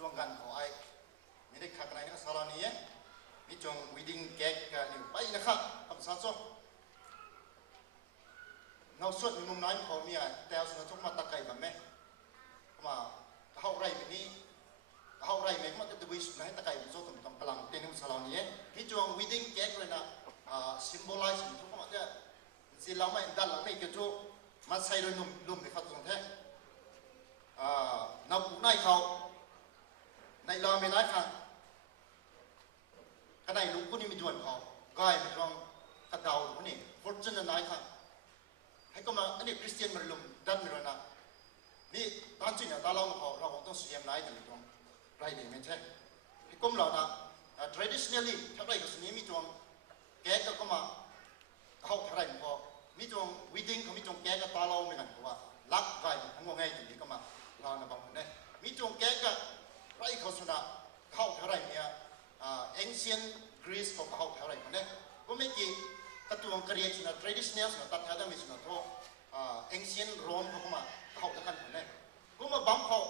จวงกันขอไอ้ไม่ได้ขัดอะไรนะสารนี้มีจงวิดิ้งแก๊กกันอยู่ไปนะครับคำสั่งส่งเราส่วนมุมน้อยขอมีอะไรแต่ส่วนทุกมาตะไคร้แบบไหมมาเข้าไรแบบนี้เข้าไรไหมมันจะดูวิสุทธิ์ให้ตะไคร้ส่วนต้องพลังเต็มสารนี้มีจงวิดิ้งแก๊กเลยนะsymbolize ทุกคนเนี่ยสิเราไม่ดันเราไม่เกี่ยวกับมาใส่โดยนุ่มในขัดตรงแท้เราปลูกในเขาในรอไม่ได้ค่ะขณะลูกคนนี้มีจวนเขาก็ให้เป็นรองกระดาวคนนี้ฟอร์จูนนายค่ะให้ก็มาอันนี้คริสเตียนมาลุมดันมีแล้วนะนี่ตอนจริงเนี่ยตาเราเราต้องเสียมนายแต่ไม่ตรงไรเดียไม่ใช่ให้ก็เรานะ traditionally ถ้าไรก็สนี้มีจวงแกก็มาเข้าทารพอมีจวงวิดิ้งเขามีจวงแกก็ตาเราเหมือนกันเพราะว่ารักไก่ทั้งว่าไงอย่างนี้ก็มาเรานะบางคนเนี่ยมีจวงแกก็ไรเขาสุดาเข้าทารเนี่ยancient Greece เขาเข้าทารเนี่ยก็ไม่กี่ตัดจวงกรีกนะ traditional นะตัดทารมีสุดาทั่วancient Rome เขามาเข้าทารเนี่ยก็มาบังเขา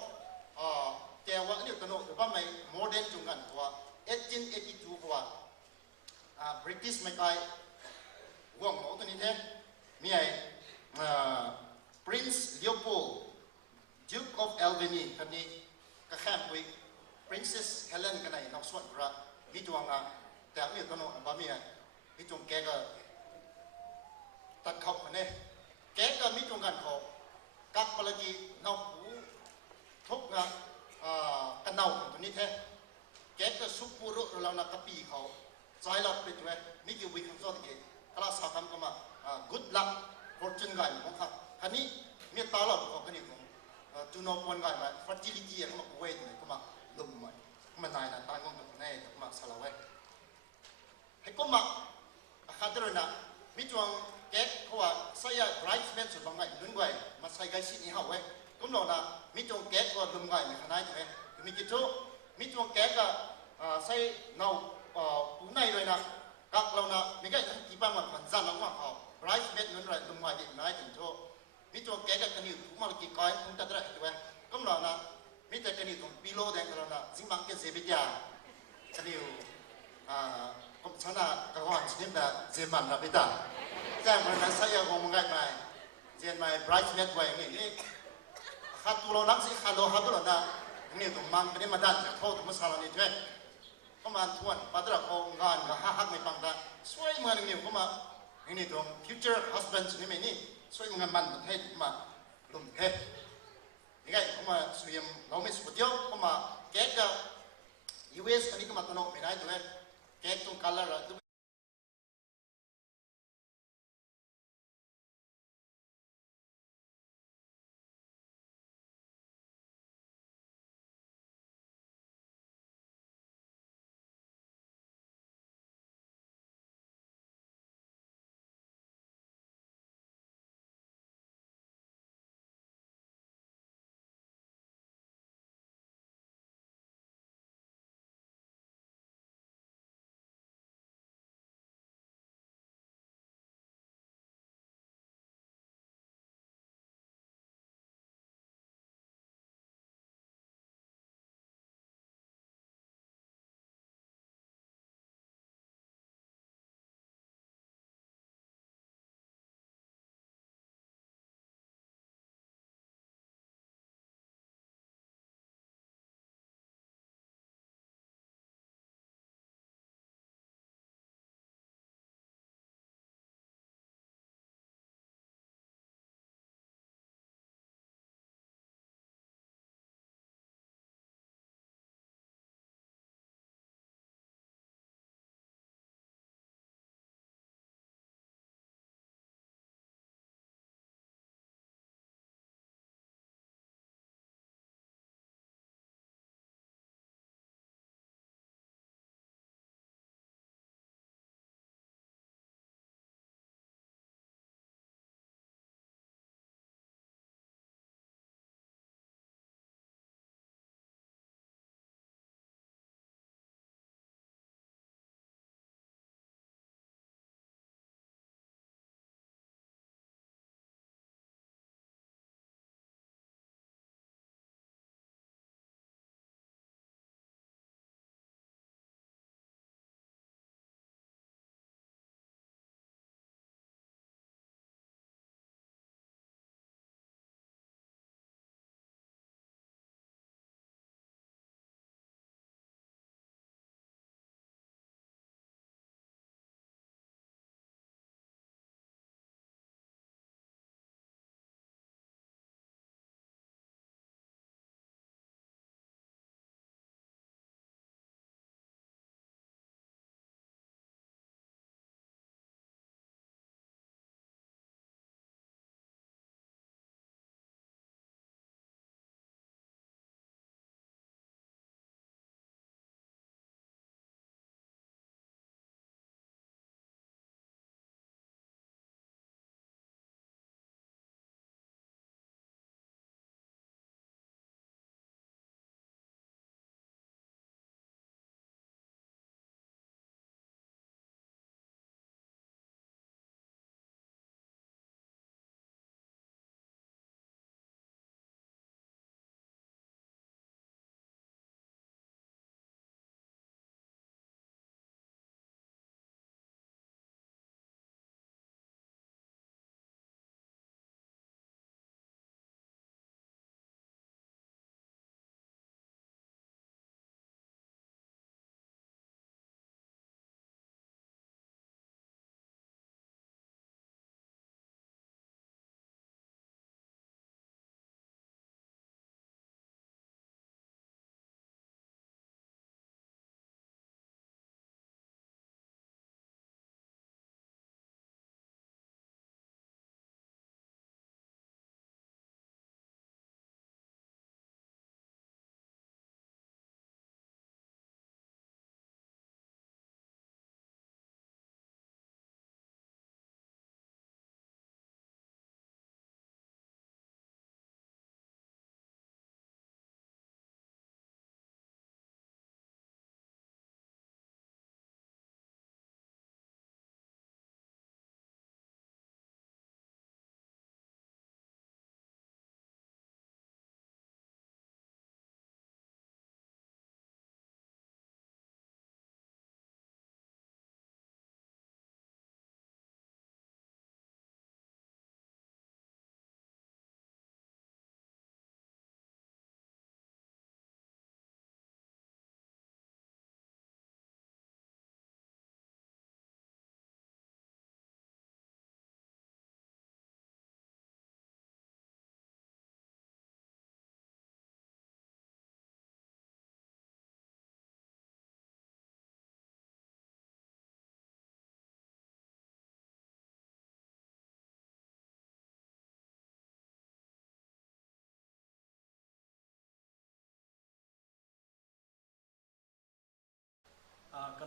แต่ว่าอันนี้ตัวโน้ตว่าไม่ modern จงกันเพราะว่า1882เพราะว่าBritish ไม่ไกลว่างหมอตัวนี้แท้มีไอ้ Prince Leopold Duke of Albany คนนี้ก็แค่คุย Princess Helen กันไหนนักสวดระมีตัวงาแต่ไม่ตัวโน้ตว่ามีไอ้มีตัวแกก็ตัดเขาคนนี้แกก็มีตัวกันเขากักปลาจีนักหูทุกงากันเน่าตัวนี้แท้แกก็สุปุรุเรานักปีเขาใจเราไปด้วยมีกี่วิคำสอนกี่คลาสคำก็มา good luck fortune กันของเขาคันนี้มีตาเราบอกกันนี่ของจูโนปนกันมา fertility ก็มาเวทเลยก็มาลุ่มมามันนายนะตายงงตรงไหนก็มาสลาวให้ก็มาขัดเลยนะมีจวงแก๊กเขาว่าใส่ยา bridesmaid สุดบางไงลุ้นไว้มาใส่ไก่ชิ้นนี้เอาไว้ก็นอนนะมีจวงแก๊กก็ลุ่มไงในขณะนี้มีกี่ตัวมีจวงแก๊กก็ใส่เนาผู้ในเลยนะกักเรานะไม่ใช่ที่บ้านมันจันเราว่าเขาไรซ์เบ็ดนั่นไรตรงไหนที่ไหนถึงโตมีตัวแกกันอยู่ทุกมันกี่ก้อยคุณตัดได้ด้วยก็เรานะมีแต่กันอยู่ตรงปีโลแดงเรานะสิ่งบางแกเสียไปยากันอยู่ก็ชนะกวนสิ่งแบบเสียมันนะพี่ตาแจ้งมันนั้นใส่ยาคงมันง่ายไหมเจนไม่ไรซ์เบ็ดไว้นี่ขัดตัวเรานักสิขัดเราขัดตัวเรานะนี่ตรงมันไม่ได้มาดันจะโทษมาสารนี่ด้วยก็มาทวนปัตตานีงานก็ฮักไม่ปังตาสวยเหมือนนี่ก็มานี่ตรง future husband นี่ไม่นี่สวยเหมือนมันให้มาลงเทนี่ไงก็มาสวยเราไม่สุดเดียวก็มาแก๊กก็ US อันนี้ก็มาตัวน้องไม่ได้ด้วยแก๊กตรง color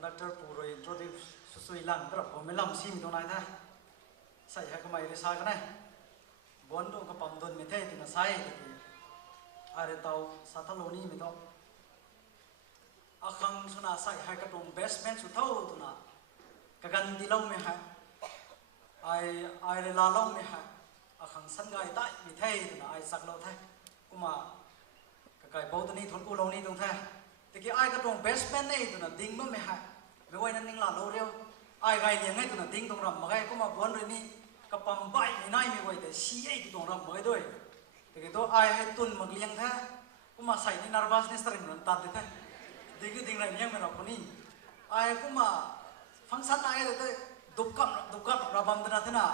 conductor puro introduce susui lang terap melam sim tu nai tha sai ha kamai re sa kana bon do ka pam don me the tu na sai are tau sataloni me to akhang suna sai ha ka tong basement su thau tu na ka gan di long me ha ai re la long me ha akhang san gai tai me the tu na ai sak lo thai kuma ka kai bo tu ni thon ku lo ni tong tha te ki ai ka tong basement nei tu na ding ma me ha me wai nan ning la lo reo ai gai liang ngai tu na ding tong ram ma gai kuma bon re ni ka pam bai ni nai me wai te si ai tu tong ram ma gai doi te ki to ai hai tun mag liang tha kuma sai ni nervousness tarin ran ta te tha ding ding rai liang me ra ko ni ai kuma function ai te dukkan ra bam na thana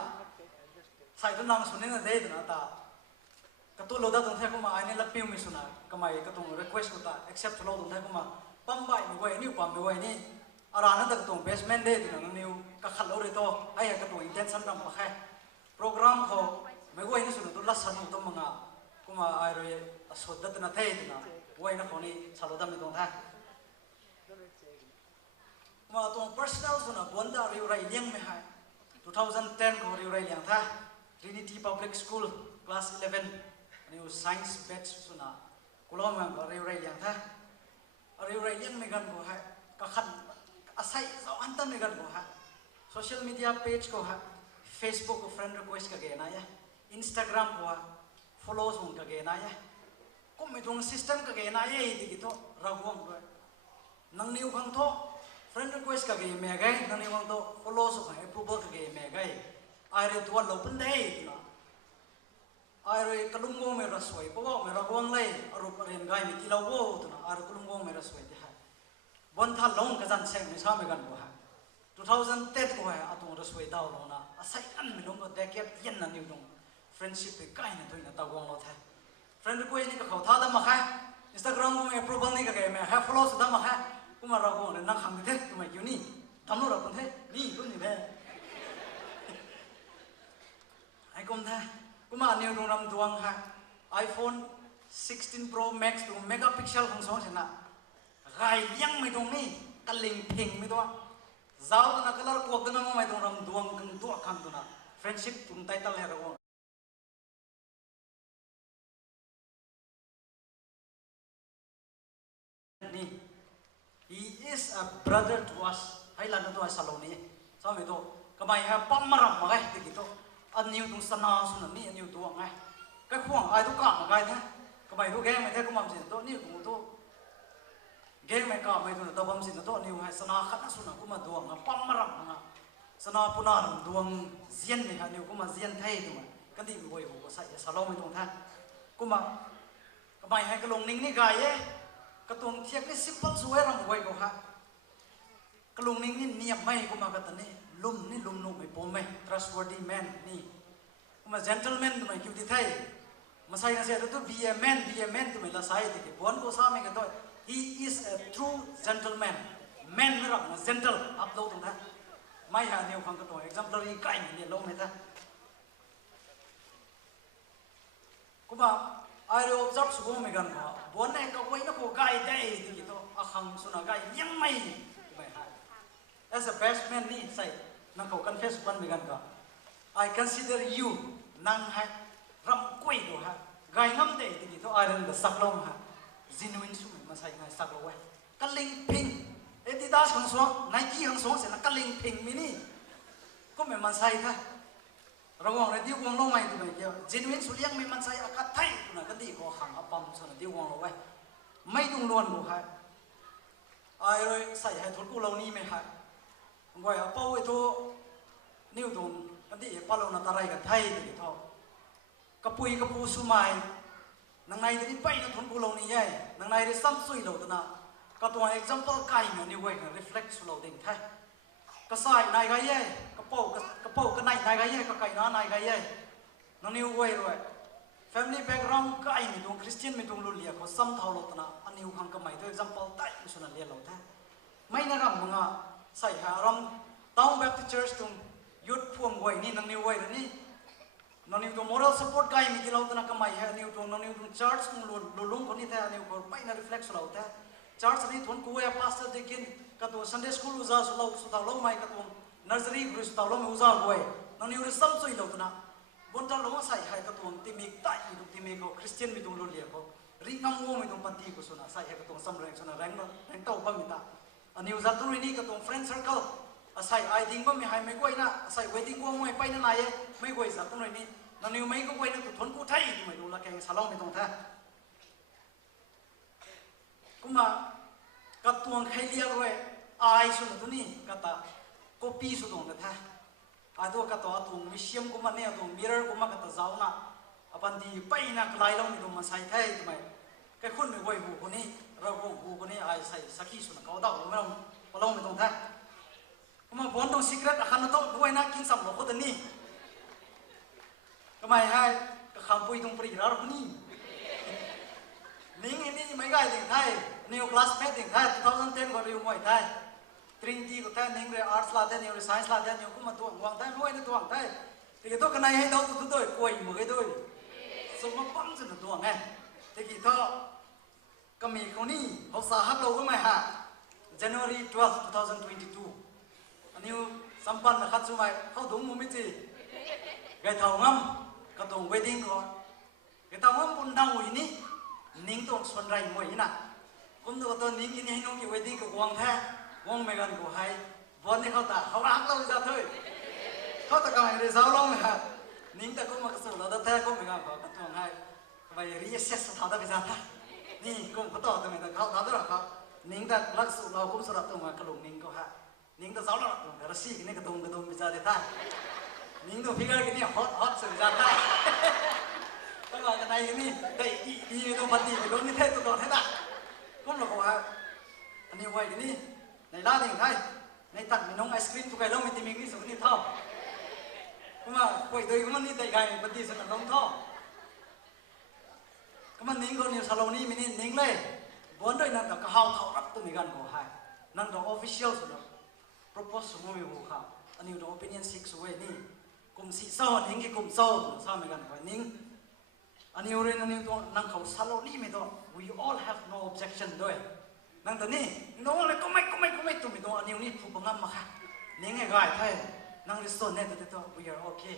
sai tu nang sunin na de na ta ka to lo da tong tha kuma ai ne la piu mi suna kamai ka tong request ko ta accept lo tong tha kuma pam bai mi wai ni pam mi wai ni ara na tak tong basement de tu na niu ka khal lo re to ai ka tong intention ram ma khai program ko me wai ni sunu to la sanu to manga kuma ai ro asod da na thai na wai na ko ni salo da mi tong tha kuma tong personal suna bonda ri rai liang me hai 2010 ko ri rai liang tha Trinity Public School class 11 new science batch suna kuloma ko ri rai liang tha ri rai liang me gan ko hai ka khan asai zo antam me gan ko ha social media page ko ha Facebook ko friend request ka ge na ya Instagram ko ha follows hun ka ge na ya ko me dong system ka ge na ye di to ragwang ko nang niu khang tho friend request ka ge me gai nang niu khang to follows ko approval ka ge me gai ai re to lo pun dei na ai re kalungo me rasoi po me ragwang lai aru ren gai mi ti lo wo to na ar kalungo me rasoi de ha bon tha long ka jan seng me sa me gan ko ha 2010 ko ha atong rasoi dau lo na asai an mi long ko decade yen na niu dong friendship pe kai na thoi na ta gong lo tha friend request ni ka khau tha da ma kha Instagram ko me approval ni ka ge me ha follow da ma kha kuma ra ko na kham the tu mai yu ni tam lo ra kun the ni kun ni be ai kom tha kuma niu dong ram duang ha iPhone 16 Pro Max tu megapixel hong so se na gai liang mai dong ni ka ling phing mi to zao na color ko na mai dong ram duang kang to kham tu na friendship tum tai tal he ra ko ni he is a brother to us hai lan to asalo ni so me to kamai ha pam maram ma gai ti to an niu tung sana su na ni niu tu ngai ka khuang ai to ka ma gai tha kamai to ge me the ko mam sin to ni ku to ge me ka mai to bam sin to niu hai sana khat su na ku ma duang na pam maram na sana puna ram duang zian ni ha niu ku ma zian thai tu ma kan di boi ho sa salo me tung tha ku ma kamai hai ka long ning ni gai ye ka tong thiak ni simple suai ram wai ko ha ka long ning ni niam mai ku ma ka ta ni lum no mai pom mai trustworthy man ni kuma gentleman tu mai ki thai masai na se to be a man tu mai la sai ti bon ko sa me ka to he is a true gentleman man ra na gentle up lo tung tha mai ha neu khang ka to exemplary kai ni lo mai tha kuma ai ro observe su me gan ko bon ne ka koi na ko gai dai ti to a khang su na gai yang mai mai ha as a best man ni sai nang ko confess pan me gan ka I consider you nang ha ram koi do ha gai ngam de ti to ai ran da sak long ha genuine su ma sai ngai sak lo wa ka ling ping Adidas hang so Nike hang so se na ka ling ping mi ni ko me man sai tha rawang re di wang lo mai tu mai ke genuine su liang me man sai a ka thai tu na ka di ko hang a pam so na di wang lo wa mai dung lon lo ha ai roi sai hai thot ku lo ni me ha ngoi a pau e to niu dong ka di e pa lo na tarai ka thai ti tho ka pu su mai nang nai di pai na thon ku lo ni yai nang nai re sam sui lo na ka to example kai me ni wai na reflect su lo ding thai ka sai nai ga ye ka pau ka nai ga ye ka kai na nai ga ye nang niu wai roi family background kai mi dong Christian mi dong lu lia ko sam thau lo na aniu khang ka mai to example tai su na le lo thai mai na ram nga sai ha ram Town Baptist Church tung youth phuang wai ni nang niu wai ni nang niu to moral support kai mi di lo na ka mai ha niu to nang niu to church tung lu lung ko ni tha niu ko pai na reflect lo tha church ni thon ku ya pastor de kin kato Sunday school uza sutaw lo mai kato nursery guru sutaw lo mai uza boy nang niu sam soi lo tuna bonta lo ma sai hai kato timik tai mi timik ko Christian mi dung lo lia ko ri ngam wo mi dung panti ko suna sai hai kato sam reng suna reng tau ba mi ta ani uza tu ni kato friend circle asai ai ding ba mi hai mai koi na asai wedding wo mai pai na na ye mai koi za tu ni nang niu mai ko koi na tu thon ku thai tu mai dung la keng salong mi dung tha kuma katuang khailia roe ai su na tuni kata kopi su dong na tha ado kato atung museum kuma ne atung mirror kuma kata zauna apan di pai na klai long ni dong ma sai thai tu mai kai khun me goi bu ko ni ra go bu ko ni ai sai sakhi su na ka da lo long palong me dong tha kuma bon dong secret akan to goi na king sam lo ko ni kamai hai ka kham pui dong pri ra ro ni ning ini mai gai ding thai new classmate ding thai 2010 ko riu moi thai Trinity ko thai ning re arts la thai new re science la thai new kuma tu wang thai loi ni tu wang thai thì to cái này hay đâu tu tôi quay một cái tôi xong nó bắn cho nó tuồng này thì kỳ thọ cái mình không đi học xã hát lâu cái mày hả January 12 2022 anh yêu sampan là khát số mày không đúng một mấy gì cái thầu ngâm cái tuồng wedding của cái thầu ngâm bún đau ini nín tuồng xuân ray mùi nè cũng được tôi nín cái này nó cái wedding của quang thế quang mày gần của hay vốn thì không ta không hát lâu ra thôiเขาตะกายเรื่องเจ้าลงเลยฮะนิ่งแต่ก็มาสู้เราแต่แท้ก็ไม่กล้าบอกกันตรงให้ไปรีเซ็ตสถานะไปซะนี่ก็เขาต่อตัวแต่เขาทำได้หรอครับนิ่งแต่รักสู้เราก็สุดตรงมากระลุงนิ่งก็ฮะนิ่งแต่เจ้าเราแต่รัสซี่นี่กระตุงไปซะได้ท่านิ่งตัวพิการกันนี่ฮอตสุดซะได้ตั้งแต่กันไหนนี่แต่อีตัวพันธุ์ไปล้มนี่แท้ตัวต่อแท้น่ะก็เราบอกว่าอันนี้ไว้กันนี่ในร้านนี่ไงในตัดมีน้องไอศครีมตัวไก่ล้มมีติมิงนี่สุดนี่เท่าkuma koi doi kuma ni dai gai pati sa long tho kuma ning ko ni salon ni mini ning le bon doi na ka hau thau rap tu mi gan ko hai nan do official so propose mo mi ho kha ani do opinion 6 we ni kum si so ning ki kum so sa mi gan ko ning ani ore na ni to nang khau salon ni mi to we all have no objection doi nang to ni no le ko mai tu mi to ani ni phu bangam ma kha ning ngai gai thai năng đi sồn này tôi we are okay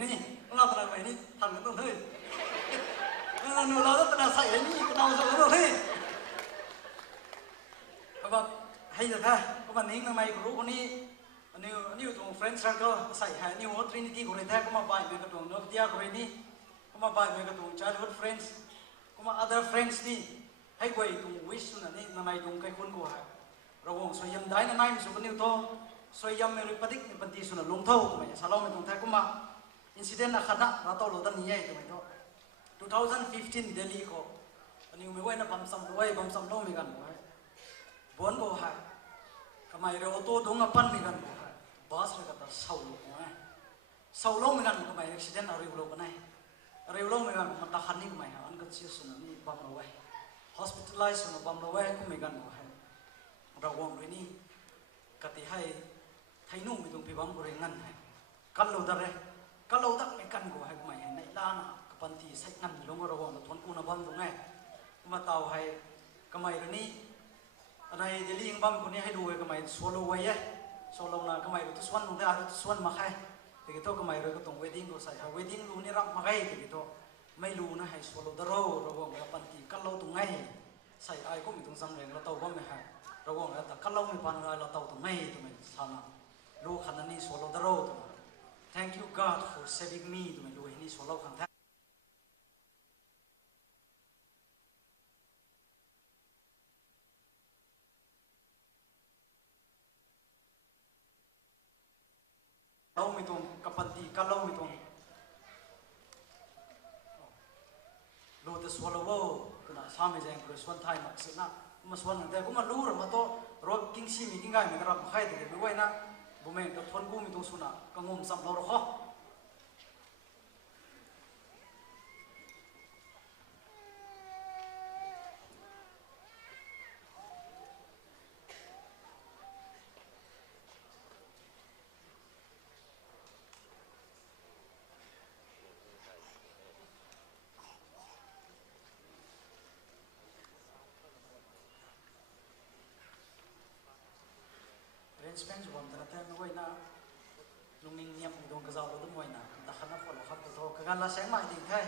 นี่เราตระไปนี่ทำกันต้องเลยเราต้องตระใส่นี่เราสอนเราเลยก็แบบให้เถอะท่าก็แบบนี้ทำไมกูรู้คนนี้นี่ตรง friend circle ใส่ให้นี่ว่า Trinity กูเลยแท้ก็มาไปเหมือนกับตรงโนเตียกูเลยนี่ก็มาไปเหมือนกับตรง childhood friends ก็มา other friends นี่ให้กูตรง wish นั่นนี่ทำไมตรงใครคนกูหายเราคงสวยยังได้นั่นไม่มีสุขนิ้วโตสวยยำเมริปดิกในปันทีสุนัขลงเท่าทำไมสลองไม่ตรงแท้ก็มาอินซิเดนต์นะครับนะเราต้องรู้ตั้งนี้ทำไมก็2015เดลีก็อันนี้ไม่ไหวนะบัมซัมด้วยบัมซัมโลมีกันไว้บอนก็หายทำไมเราโต้ดงอปันมีกันก็หายบาสเลยก็ตัดเสาลงไว้เสาลงมีกันทำไมอินซิเดนต์อะไรก็ลงกันไงอะไรลงมีกันมันตะขันนี่ก็ไม่หายอันก็เสียสุนัขนี่บัมเราไว้ hospitalize สุนัขบัมเราไว้ก็มีกันก็หายเราวางไว้นี่กติให้ไทยนุ่มมีตรงพิบังบริงันให้กันเราได้กันเราได้ไม่กันกูให้กูไม่ให้ในล้านกับปันทีใส่งันลงระวังทนกูนับบังตรงไงกูมาเตาให้ก็ไม่เรื่องนี้อะไรเดี๋ยวลิงบังคนนี้ให้ดูก็ไม่สวลไว้สวลนะก็ไม่รู้ทุกส่วนตรงนี้ทุกส่วนมาให้แต่ก็ต้องก็ไม่รู้ก็ตรงเวดิ้งก็ใส่เวดิ้งรู้นี่รับมาให้แต่ก็ต้องไม่รู้นะให้สวลดรอระวังกับปันทีกันเราตรงไงใส่ไอ้ก็มีตรงสังเกตเราเตาก็ไม่ให้ระวังแล้วแต่กันเราไม่ปันเราเตาตรงไงตรงไหนสานะลูกขันนี้สวลดรอตรงนั้น Thank you God for saving me ตรงไหนลูกนี่สวลขันแท้เราไม่ตรงกับปันทีกันเราไม่ตรงลูกจะสวลว่าคือนะสามีเจงคือส่วนไทยนักศิลป์มาส่วนแต่ก็มารู้หรือมาโตรถกิ้งซีมีกิ้งไก่มีกระรับให้แต่ไม่ไหวนะบุเมงแต่ทนกูมีตรงสุนัขก็งมสับเราหรอก expense one that time no way na lunging niam udong ka zaw do mo na da khana follow up to ka gan la seng mai ding thai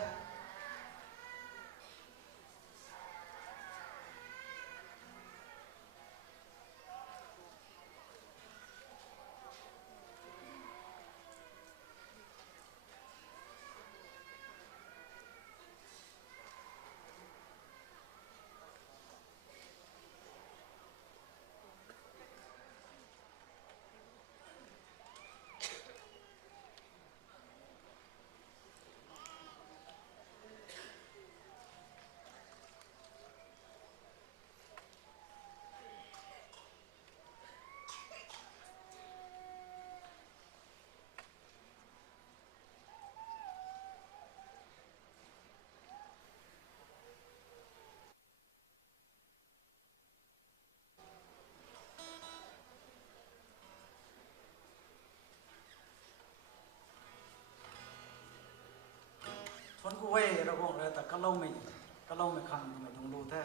thon ku we ra bong ra ta ka lo mi khang mi dong lu the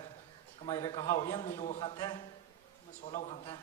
ka mai ra ka hau yang mi lu khat the ma so lo khang the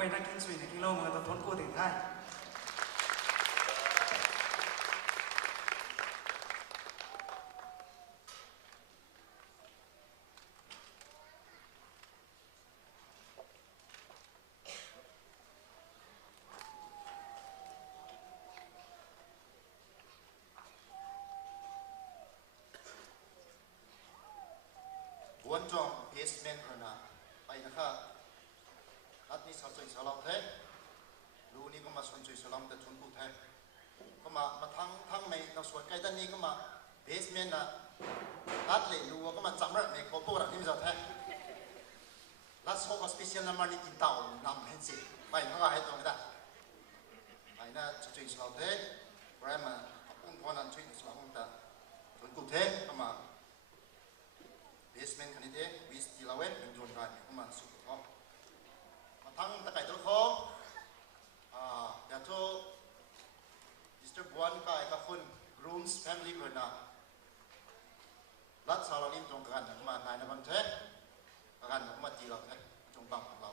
วยนักกินสุยนักกินโลมือตะทนกูถึงไทยวนจองเบสเมนต์นะไปนะครับรัฐนี้สาวจุยสาวเราเทรู้นี่ก็มาสวนจุยสาวเราแต่ชนกูเทก็มาทั้งในเราสวนใกล้ด้านนี้ก็มาเบสเมนต์นะรัฐเลยรู้ก็มาจำรัฐในโคโปรัฐนี่มันจะเทรัฐโซ่ก็สเปเชียลน้ำมันนี่กินเต่านำเห็นสิไปมันก็ให้ตรงนี้ได้ไปนะจุยสาวเทแรมมาอุ้งพอนั้นจุยสาวเราแต่ชนกูเทก็มาbasement kan ide bis tilawet menjon kan kuma su ko matang ta kai tol kho ya to Mr. Buan ka ka khun groom's family ko na lat salalim tong kan kuma nai na ban the kan kuma ti la the tong bang la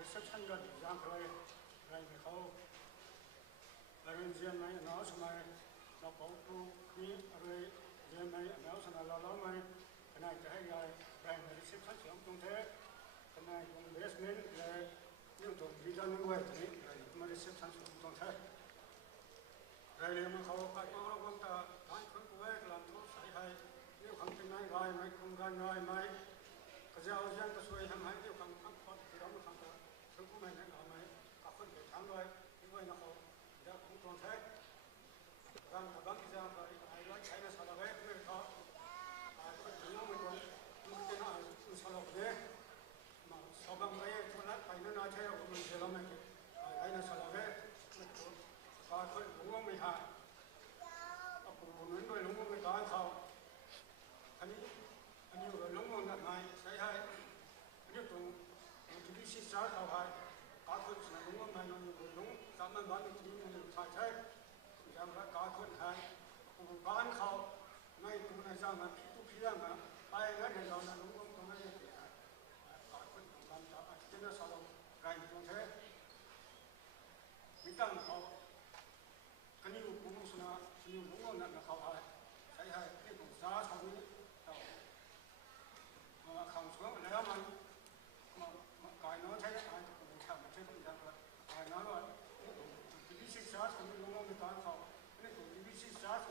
reception ก็ยังเคยอะไรเขาเรียนเรียนไหมน้องสมัยเราบอกดูนี่อะไรเรียนไหมน้องสมัยเราล้อไหมขณะจะให้ยายแบ่ง reception สองตรงเทขณะตรง basement เลยนี่ตรงวิจารณ์นึกไว้ตรงนี้มา reception สองตรงเทรายเรียนมันเขาไปเอาเราบังตาทานคนไว้กลางทุกสายให้นี่คำเป็นนายไรไหมคงการนายไหมก็จะเอาเรื่องก็ช่วยทำให้ที่คำคอนที่เราไม่ทำได้ซึ่งผู้ไม่แนะนำไหมกับคนเด็กทำด้วยที่ว่าเขาจะคงตรงแท้การกับบางที่จะไปไอ้ร้อยใช้ในสารเวทเพื่อเขาคนที่น้องไม่ตรงมันจะน่าอุตส่าห์เลยมาสอบบางไปทุนละไปนั่นน่าใช่เราไม่เชื่อเราไม่ไอ้ในสารเวทไม่ตรงการคนหลงไม่หายเอาผู้เหมือนด้วยหลงไม่ตายเขาอันนี้หลงมันแบบไหนใช่ให้อันนี้ตรงที่พิชิตช้าเขาให้การคนสนับสนุนมันนอยู่หลงสามัญบ้านที่มันใช่ใช่ยังรักการคนให้ผู้บ้านเขาไม่ตัวในสร้างมันพิทุพิยังนะไปงั้นเราหลงตรงนั้นการคนของบ้านจะอาจจะน่าสลดไรตรงเท่มีตั้งเขาคันนี้ผู้มุสลิมคันนี้หลงนั่นเขาให้ใช่ให้ที่ผมช้าเขานี้คำสวนแล้วมันกายน้อยใช้ได้ผมทำใช้ผมทำกายน้อยว่าที่พิชิตช้าผมลงมาในตอนเขาเนี่ยผมที่พิชิตช้าไป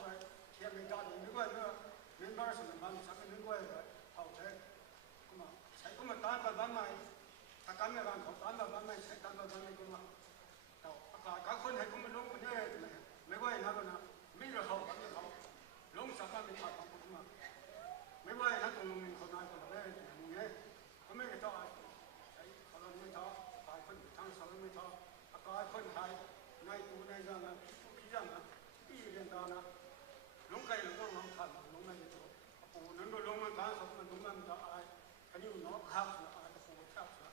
เทียบในการนึกว่าเนี่ยเมมเบอร์สมัยมันสักนึกว่าเขาใช้ก็มาใช้ก็มาตามแบบนั้นไหมถ้าการไม่การเขาตามแบบนั้นไหมใช้ตามแบบนั้นก็มาแต่การคนให้ก็มันลงคนเดียวไม่ว่าอย่างนั้นนะไม่รู้เขาแบบนี้เขาลงสักการไม่ขาดของผมมาไม่ว่าอย่างนั้นตรงนี้เขาได้คนละแบบอย่างนี้ก็ไม่ได้ต่อใช้เขาเราไม่ต่อกายคนทั้งสองไม่ต่อกายคนไทยในตัวในจังนะพี่จังนะพี่เรียนตานะลงไกลลงต้องลงทันลงไม่ได้ตัวปู่นั่นก็ลงมาการสอบมันลงมันจะอะไรอันนี้น้องข้าวนะอะไรก็ปู่ข้าวนะ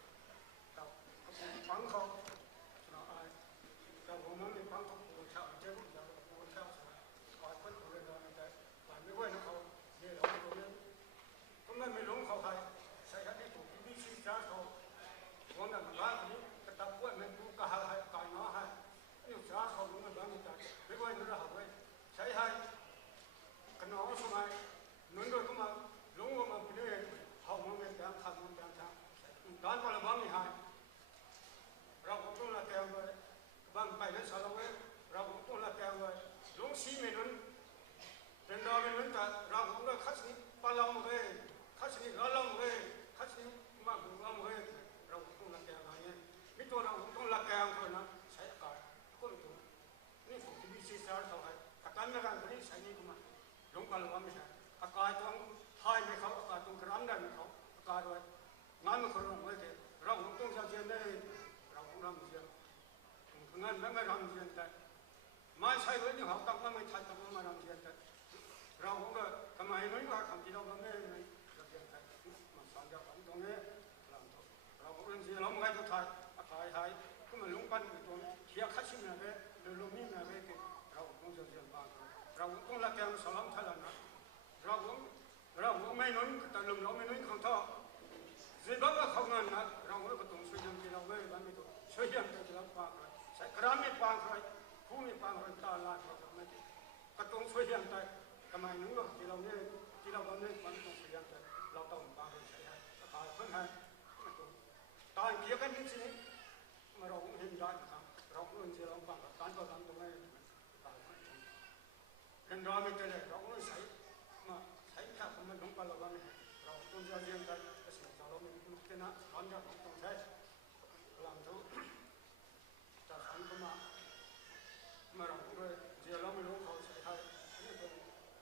แต่ปู่ฟังเขานะอะไรแต่ผมไม่ฟังเขาปู่ข้าวเจ้าปู่ปู่ข้าวนะกายคนตัวเรียนตาแต่ไม่ว่านะเขาเนี่ยเราตัวเรียนก็ไม่ลงเขาใครใช้ที่ถูกที่ชี้ช้าเขาวันนั้นร้านนี้กระตับว่ามันดูกระหายกายน้อยให้นี่ช้าเขาลงมาบ้างแต่ไม่ว่านั่นเราไว้ใช้ให้กันน้องสมัยนั่นโดยก็มาลงมาเป็นเรื่องเขามองเป็นการทำมันการทำการก็ระวังไม่ให้เราต้องละแกงไว้บางไปนั้นสารเวทเราต้องละแกงไว้ลงซีเมนั้นเป็นดาวเป็นนั้นแต่เราต้องคัดนี้ปลาลงเลยคัดนี้เราลงเลยคัดนี้มาบุกลงเลยเราต้องละแกงอะไรเนี่ยมิตัวเราต้องละแกงคนนะใช้อากาศคนตัวนี่ผมที่วิจิตรเขาให้อาการไม่การคนนี้ใช้นี่ก็มาลงปลาลงไม่ใช่อากาศต้องทายไม่เขาอากาศต้องกระนั้นได้ไม่เขาอากาศ ด้วยงานมันคนเราไม่ได้เราต้องเสียเนี่ยเราต้องทำเสียงานไม่ทำเสียแต่ไม่ใช่เลยนี่เขาตั้งไม่ทันตั้งไม่ทำเสียแต่เราก็ทำไมน้อยกว่าคำที่เราไม่ได้เสียแต่มันสอนจากตรงนี้เราก็เรื่องเสียเราไม่ต้องถ่ายก็มันลงปั้นตรงเขียขัดชิ้นอะไรหรือลงนี่อะไรก็เราต้องเสียบ้างเราต้องรักกันสลัมทันนะเราไม่น้อยแต่ลมเราไม่น้อยของท่อเจ้าบ้าเขางานนะเราก็ต้องช่วยยังที่เราไม่บ้านไม่ต้องช่วยยังที่เราปางเลยใช่กระไม่ปางเลยผู้ไม่ปางเลยตาลาดเราไม่ได้ก็ต้องช่วยยังแต่ทำไมนึกว่าที่เราเนี่ยที่เราเนี่ยมันต้องช่วยยังแต่เราต้องปางเลยใช่ไหมตายเพื่อนให้ตายเกี่ยวกันนี่สิมาเราเห็นได้นะครับเราเงินที่เราปางการต่อการตรงนี้ตายเพื่อนเห็นเราไม่เจอเลยเราก็ใช้มาใช้แค่คนมันลงไปเราไม่เราต้องช่วยยังแต่เราไม่รู้แค่นั้นตอนนี้ผมต้องใช้หลังทุกจากนั้นก็มาเราก็เลยเดี๋ยวเราไม่รู้เขาใช้ให้นี่เป็น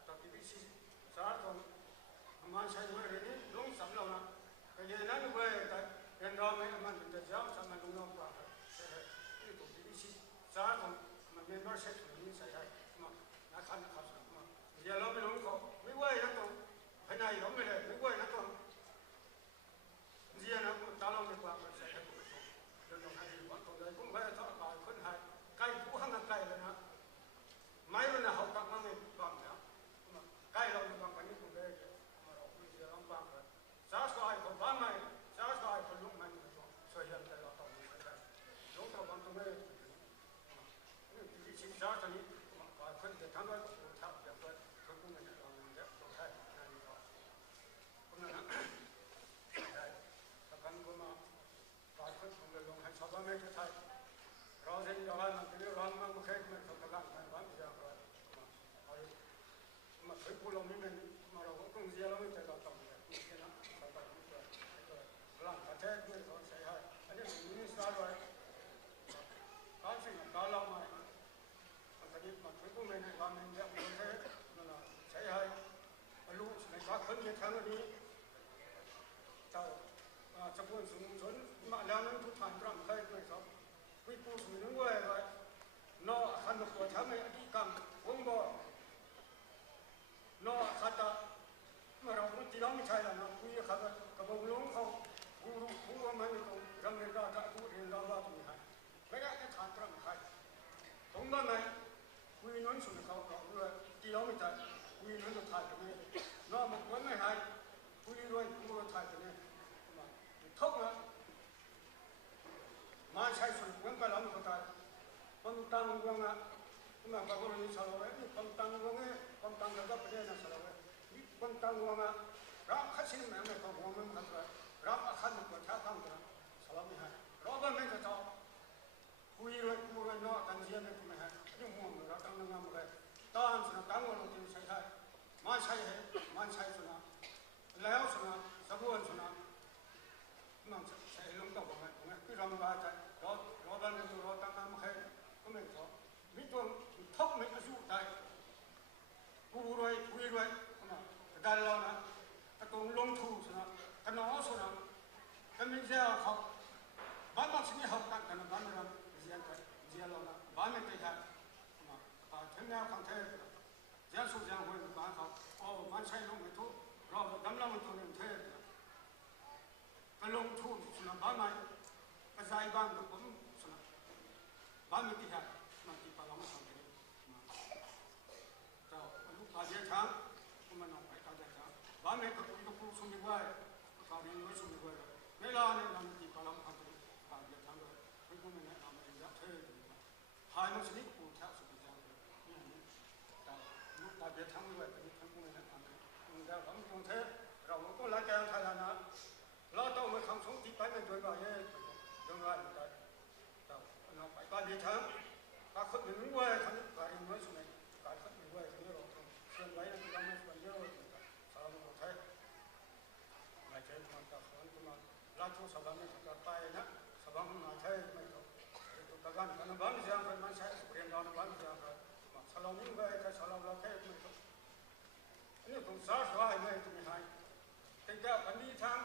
จากที่พิชิตสารของมันใช้เมื่อไรนี้ลงสำเรานะก็ยังนั้นเว้ยแต่เห็นเราไม่มันจะย้ำสำมันลงน้ำปลาใช่นี่ตัวที่พิชิตสารของมันเป็นว่าใช้ตัวนี้ใช้ให้มานักขันขับมาเดี๋ยวเราไม่รู้เขาไม่ไหวนะตัวภายในเราไม่ได้ไม่ไหวนะตัวเดี๋ยวนะตาเราไม่กว้างใช่ไหมเดี๋ยวเราให้ดูว่าตรงไหนผมไม่ทอดปลาคนไทยไก่ผู้ห้างไก่เลยนะไม่รู้นะเขาตั้งมาไม่กว้างนะไก่เราไม่กว้างกันนี่ตรงไหนมาเราคุยเรื่องกว้างเลยสาวสาวเขาบ้านไหมสาวสาวเขาลุกมันช่วยกันแต่เราต้องไม่ได้ลุกเราบ้านตรงไหนนี่ที่ชิมสาวตอนนี้คนจะทำอะไรก็ทำอย่างนั้นคนพวกนั้นเราเนี่ยต้องใช้งานนี้ก็คนนั้นกันก็มาปาขึ้นของเราลงให้ชาวบ้านไม่ใช่เราเห็นอย่างนั้นมันเป็นร้านมันไม่เคยมันทำตลาดมันบ้านอย่างไรมาเคยพูดเราไม่เป็นมาเราก็ต้องเสียเราไม่ใจเราต้องเลยนี่แค่นั้นชาวบ้านไม่เคยร้านกระเทศไม่เขาใช้ให้อันนี้มันมีสาระการสิ่งการเรามาตอนนี้มันเคยพูดไม่ในร้านนี้เนี่ยมันนั่นแหละใช้ให้รู้ในการขึ้นในทางนี้เจ้าจะพูดถึงส่วนมาแล้วนั้นทุกท่านกำลังใช้ด้วยครับวิปูสุนึกว่าอะไรนอขันตัวทำให้อดีกังวงบ่นอขัดเมื่อเราที่เราไม่ใช่แล้วนะคุยขัดกับวงลุงเขากูรู้กูว่ามันตรงรำเรียนราชกูเรียนราชตรงนี้ไม่ได้แค่ทานกำลังใช้ตรงนั้นไหมคุยนั้นสุดเขาเขาด้วยที่เราไม่ใช่คุยนั้นจะทานกันเนี่ยนอมันควรไม่ให้คุยด้วยกูจะทานกันเนี่ยทุกข์มาใช้ส่วนเงินไปแล้วมันก็ตายคนตั้งวงอ่ะมาบอกว่านี่สารวัตรนี่คนตั้งวงอ่ะคนตั้งแล้วก็ประเด็นนะสารวัตรนี่คนตั้งวงอ่ะรับขัดชิ้นแม่ไม่ต้องวงมันขัดเลยรับอาคารมันก็ช้าทำกันสารไม่ให้รอบ้านไม่ก็ต่อคุยเลยนอตั้งเสียไม่ก็ไม่ให้ยุ่งมั่วมันเราตั้งงานเลยตั้งส่วนตั้งวันเราจะใช้ได้มาใช้ให้มาใช้ส่วนแล้วส่วนสมบูรณ์ส่วนมันใช้ลงตัวผมนะคือเราไม่ว่าจะเราดันตัวเราตั้งน้ำให้ก็ไม่พอมีตัวท็อปไม่กระชูได้กูรวยคุยรวยนะแต่เรานะถ้าตรงลงทุนนะถ้าน้องสุนัขถ้าไม่เจ้าเขาบ้านมันสิ่งที่เขาตั้งกันบ้านเราเจียเรานะบ้านไม่ได้นะถึงแนวคำเทศเจ้าสุจังคนบ้านเขาโอ้บ้านใช้ลงไม่ทุกเราดำน้ำมันตัวหนึ่งเทศก็ลงทุนสนับบ้านใหม่กระจายบ้านกับผมสนับบ้านไม่ติดกันมันติดปลาเราไม่ทำกันเจ้าลูกตาเดียช้างมันเอาไปตาเดียช้างบ้านไม่กับผมกับผู้สมิไว้ตาเดียไม่สมิไว้เวลาเนี่ยมันติดปลาเราไม่ทำกันตาเดียช้างเลยไม่ก็ไม่แนะนำอะไรยักษ์เท่หายมันสนิทกูแทบสุดจังเลยแต่ลูกตาเดียช้างไม่ไว้เป็นทั้งกูไม่แนะนำเลยแต่ผมคงเทเราก็รักแกงไทยนะเราต้องมาทำสงฆ์ที่ไปไม่โดยว่าเนี่ยโดยว่าแต่เราไปบ้านดีทั้งถ้าคนหนึ่งเว้ยทั้งการเงินส่วนไหนการคนหนึ่งเว้ยทั้งเราต้องเชื่อไว้เราไม่ควรเยอะสาวเราไทยไม่ใช่มันจะสอนขึ้นมาราชสภาไม่จะไปนะสภามันมาใช่ไม่ต้องตัวการกันบ้านจะเป็นมันใช่เรียนเราบ้านจะเป็นสลามิ่งเว้ยแต่สลามเราแค่ไม่ต้องนี่ผมสาวสวยไม่ต้องให้แต่ก็อันนี้ทั้ง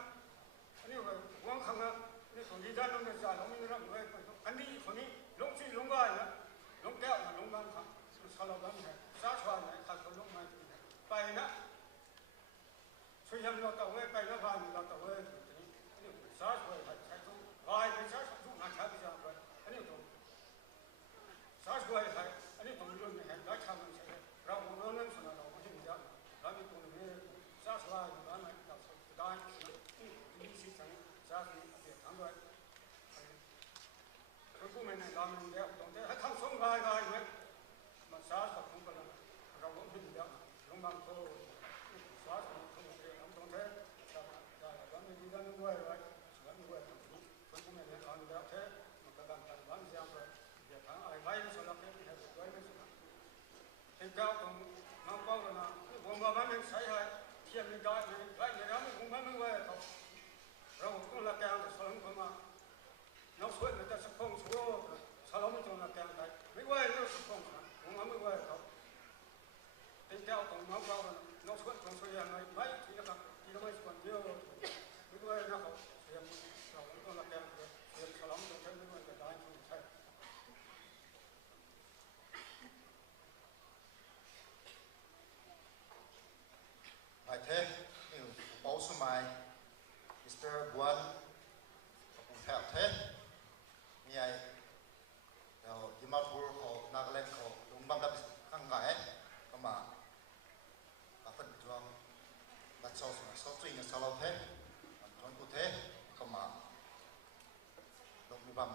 นี้ว่าวังขังอ่ะนี่คนที่ด้านนู้นจะจ่ายลงไม่รับเลยอันนี้คนนี้ลงที่ลงได้นะลงแก้วนะลงบ้านขังสลับกันให้ซาชวานให้ขัดคนลงมาไปนะช่วยยำเราตัวเว้ไปแล้วบ้านเราตัวเว้อันนี้ซาชวานให้ใช้ทุกไปเป็นซาชวานทุกงานใช้ไปจังเลยอันนี้ตรงซาชวานให้อันนี้ตรงนี้เราเนี่ยได้ทำมันใช่เราเราเนี่ยส่วนเราไม่ใช่เนี่ยเรามีตรงนี้ซาชวานเราเนี่ยเราได้นี่สิ่งที่ซาชวานเดี๋ยวทำด้วยผู้ไม่ในเราเนี่ยเดี๋ยวตรงนี้ให้ทำส่งรายไหมมันซาชวานของเราเราไม่ใช่เนี่ยลงบางโซ่ซาชวานของเราเนี่ยตรงนี้เราไม่ดีกันด้วยไว้ส่วนด้วยผู้ไม่ในเราเนี่ยเดี๋ยวมันก็การการบ้านอย่างไรเดี๋ยวทางอะไรไว้ในส่วนเราเนี่ยให้ไว้ในส่วนที่เก้าตรงน้องเป้าเลยนะผมว่ามันใช้ให้เทียมในได้ในไรในเราไม่คงไม่ไว้เขาเราต้องละแกงสลังเข้ามาน้องสวยมันจะสักพงชัวสลังไม่ต้องละแกงได้ไม่ไว้เรื่องสักพงนะผมว่าไม่ไว้เขาที่เก้าตรงน้องเป้าเลยน้องสวยตรงสวยยังไงไม่ที่ละที่ละไม่ส่วนเดียวไม่ไว้นะครับเทียมเราต้องละแกงเทียมสลังต้องใช้ไม่ไว้จะได้ต้องใช้ไปเทนี่โอ้สมัยมิสเตอร์บัวผมแทบเทมีไอเดี๋ยวยิมาพูร์เขานักเล่นเขาลงบังกับข้างไก่ก็มาเป็นจวงบัดซอสซอสจุยเนี่ยสลับเทมันจวนกูเทก็มาลงบัง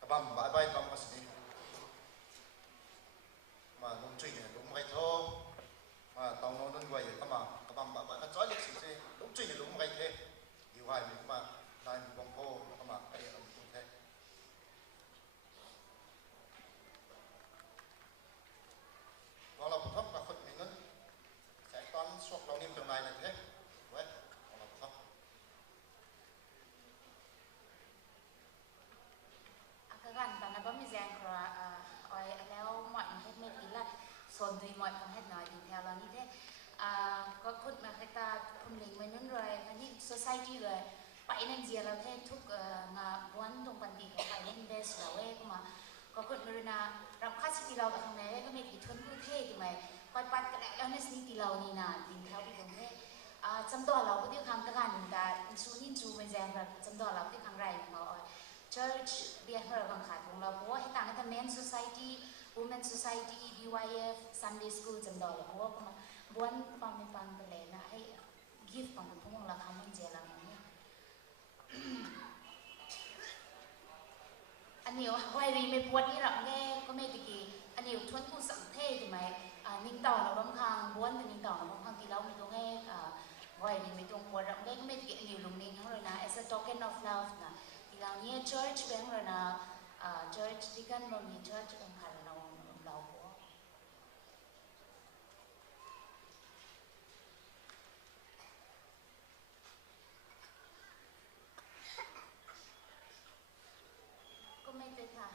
กบังบายบายบังมาสิมาลงจุยเนี่ยลงไม่โทมาตองโน้นด้วยก็มากบังบายก็จ้อยเล็กสิลงจุยเนี่ยลงไม่เทอยู่ไว้มีมาได้มีบงโพก็มาไอ้ลงจุยเทเราพบกับคนมีเงินแสงตอนสวกเรานิ่มตรงไหนนั่นเทเว้ยเราพบอาการตอนนั้นก็มีแรงคราอ้อยแล้วหมดเฮ็ดไม่ดีละส่วนดีหมดของเฮ็ดหน่อยดีแถวเรานี่เด้ก็คุดมาให้ตาคุณลิงไว้นั่นเลยอันนี้ society เลยไปนั่นเจียเราเท่ทุกงาวันตรงปันดีของไปนั่นเดสเราเว้ก็มาก็คุดมาเลยนะรับค่าสิเรากับทางไหนก็ไม่กี่ทุนผู้เท่ถูกไหมปัดกันแล้วในสิ่งที่เรานี่นะดินเขาไปตรงนี้จำตัวเราก็ที่คำตะการแต่ซูนิจูไม่แจ้งแบบจำตัวเราที่คำไรเขาChurch เรียนเราบังคับของเราเพราะว่าให้ต่างกัน Men Society Women Society DYF Sunday School จำได้เพราะว่าบ้านฟังไม่ฟังไปเลยนะให้ give ของพวกเราคำมันเจริญเนี่ยอันนี้ว่ารีไม่ปวดนี่หรอกแง่ก็ไม่ตะกี้อันนี้ทวนผู้สังเทศใช่ไหมนิ่งต่อเราบางครั้งบ้านเป็นนิ่งต่อเราบางครั้งที่เราไม่ตรงแง่ว่ารีไม่ตรงปวดเราแง่ก็ไม่ตะกี้อันนี้ลงนิ่งเขาเลยนะ as a token of love นะเราเนี่ย church แบงค์เลยนะchurch ที่กันเรามี church บางครั้งเราก็ไม่เป็นค่ะ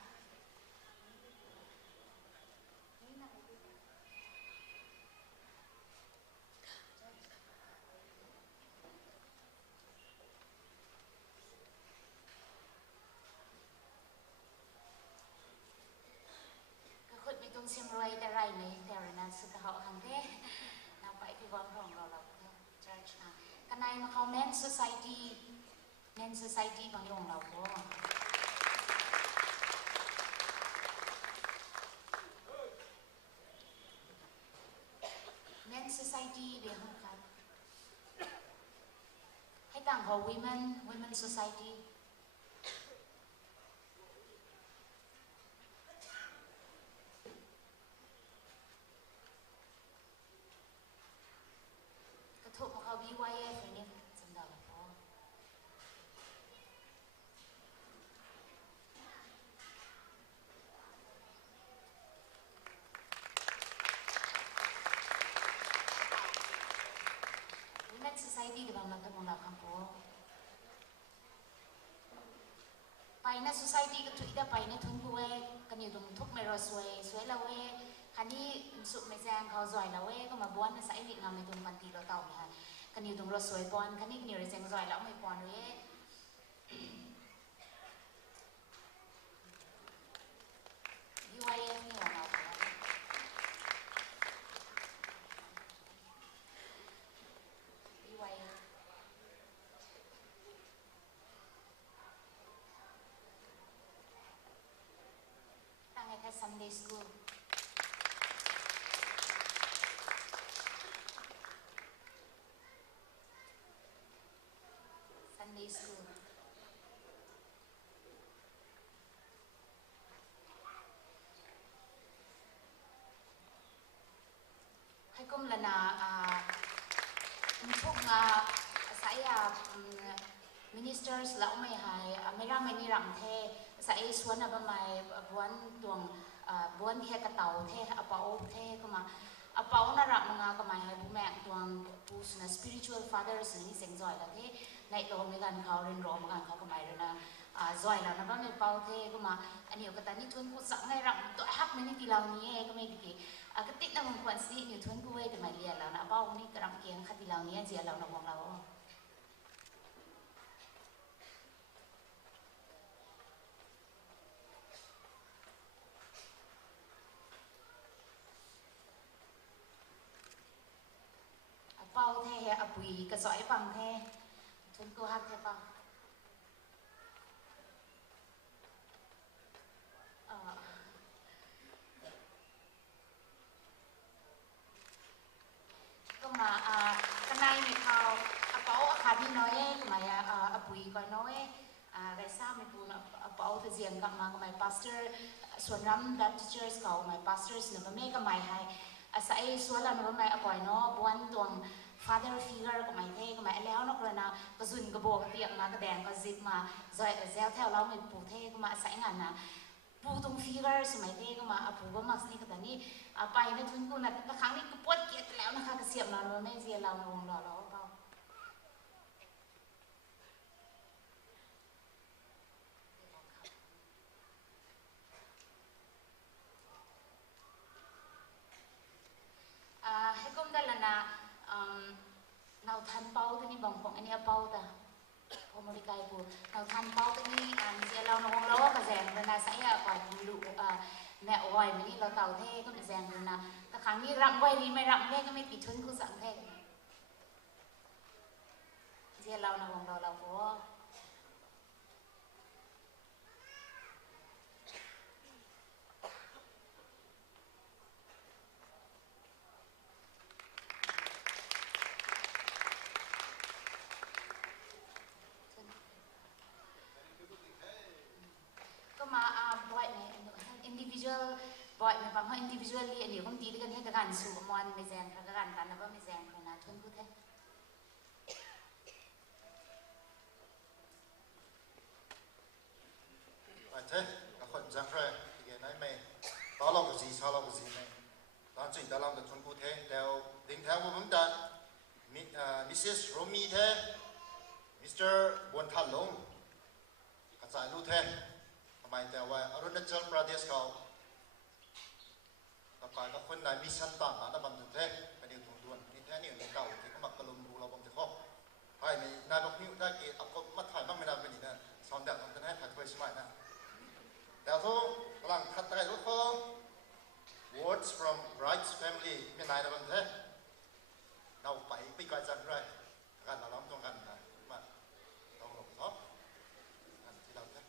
ตรงเชียงรายแต่ไรนี่แต่ไรนั้นสุดท้ายทางเทเราไปที่วัดของเราเชิญกันในมาเขา Men Society บางอย่างเราก็ Men Society เดี๋ยวครับให้ต่างของ Women Societyถูกของเขา BYF เนี่ยจำได้ไหมพ่อ Women Society di bang nagtamong lakang poไปนะ society ก็ถูกได้ไปนะทุนกูเวกันอยู่ตรงทุกไม่รอสวยละเวคันนี้สุดไม่แซงเขาซอยละเวก็มาบ้วนนะใส่หนิงาไม่ตรงปันตีเราเต่าเนี่ย กันอยู่ตรงรถสวยปอนคันนี้กันอยู่ในเสียงซอยแล้วไม่ปอนเลยยูไอเอฟนี่ของเรายูไอเอฟตั้งให้แค่ Sunday School Sunday Schoolให้ก้มละนาทุกsaya ministers แล้วไม่หายไม่ร่างไม่นิรัมเทสายส่วนอะไรไม่บ้วนดวงบ้วนเทกระเต่าเทอเปาเทก็มาอเปาน่ารักมากก็มาให้บุแม่ดวงผู้สน spiritual fathers นี่เสียงจ่อยแล้วที่ในโลกมีการเขาเรียนรู้มากันเขาก็มาเลยนะจ่อยแล้วนะบ้านไม่เปาเทก็มาอันนี้ก็แต่นี่ทุนกูสั่งให้รักตัวฮักไม่นี่ที่เรานี้ก็ไม่ดีก็ติดนะบางคนสินี่ทุนกูเว้ยแต่ไม่เรียนแล้วนะเปานี่กระดังเกียงขัดที่เรานี้เจียเราหนักของเราเป้าเท่อปุยกระสอยฟังเท่ทุนกูฮักเท่ปังก็มากันในมีข่าวเป้าอาคาที่น้อยก็มาอปุยก็น้อยไรซ่าไม่ปูนเป้าที่เสียงกับมาก็มา pastor ส่วนรำ Baptist Church เขามา pastors เนี่ยก็ไม่ก็มาให้อาศัยส่วนเราเนี่ยก็มาอปอยเนาะบ้วนดวงfather figure ก็ไม่เท่ก็ไม่แล้วนอกเลยนะก็ซุนก็บอกเตียงมากระแดงก็ซิกมาจอยเซลแถวเราไม่ปูเท่ก็มาใส่งานนะปูตรง figure สมัยเท่ก็มาปูก็มาสนิทกันนี่ไปในทุนกูนะก็ครั้งนี้ก็ปวดเกียดแล้วนะคะก็เสียบเราไม่เสียเราลงเราเปล่าให้ก้มได้ละนะเราทันเป้าที่นี่บางคนอันนี้เป้าแต่พอมาดีใจปูเราทันเป้าที่นี่เสียเราหนองเราก็แซงเลยนะใส่ก่อนดูแม่อ้อยมันนี่เราเต่าเท่ก็ไม่แซงเลยนะแต่ครั้งนี้รำไว้นี่ไม่รำเท่ก็ไม่ติดชุนกูสั่งเท่เสียเราหนองเราก็มาบ่อยใน individual บ่อยในบางครั้ง individually อันนี้บางทีด้วยกันให้การสู่มอนไม่แซงกันกันนะว่าไม่แซงเลยนะทุนพูดแท้ไอ้เจ้าคนจังไรที่เกี่ยนไหมตอนเราก็ซีชาเราก็ซีไหมตอนจริงตอนเราก็ทุนกูเทแล้วดิ้งแถวผมจะMrs. Romi เท Mr. บวนทันลงกระจายรู้เททำไมแต่ว่าอรุณเจริญประเทศเขาต่อไปก็คนไหนมีชั้นต่างๆนะบันทึกเทไปดูถุงด่วนนี่แท้นี่ในเก่าที่เขามากระลุมดูเราบันทึกข้อให้ในนายบอกนิ้วได้กี่เอาก็มาถ่ายบ้างไม่ได้เป็นอย่างนั้นสอนเด็กทำกันให้ถ่ายไปสมัยนะแต่ทุกกำลังคัดได้ทุกคน words from Bright's family ไม่นายนะบันทึกเราไปไกลจังไรกันเราล้อมตรงกันนะมาต้องหลบซอฟกันที่เราเนี่ย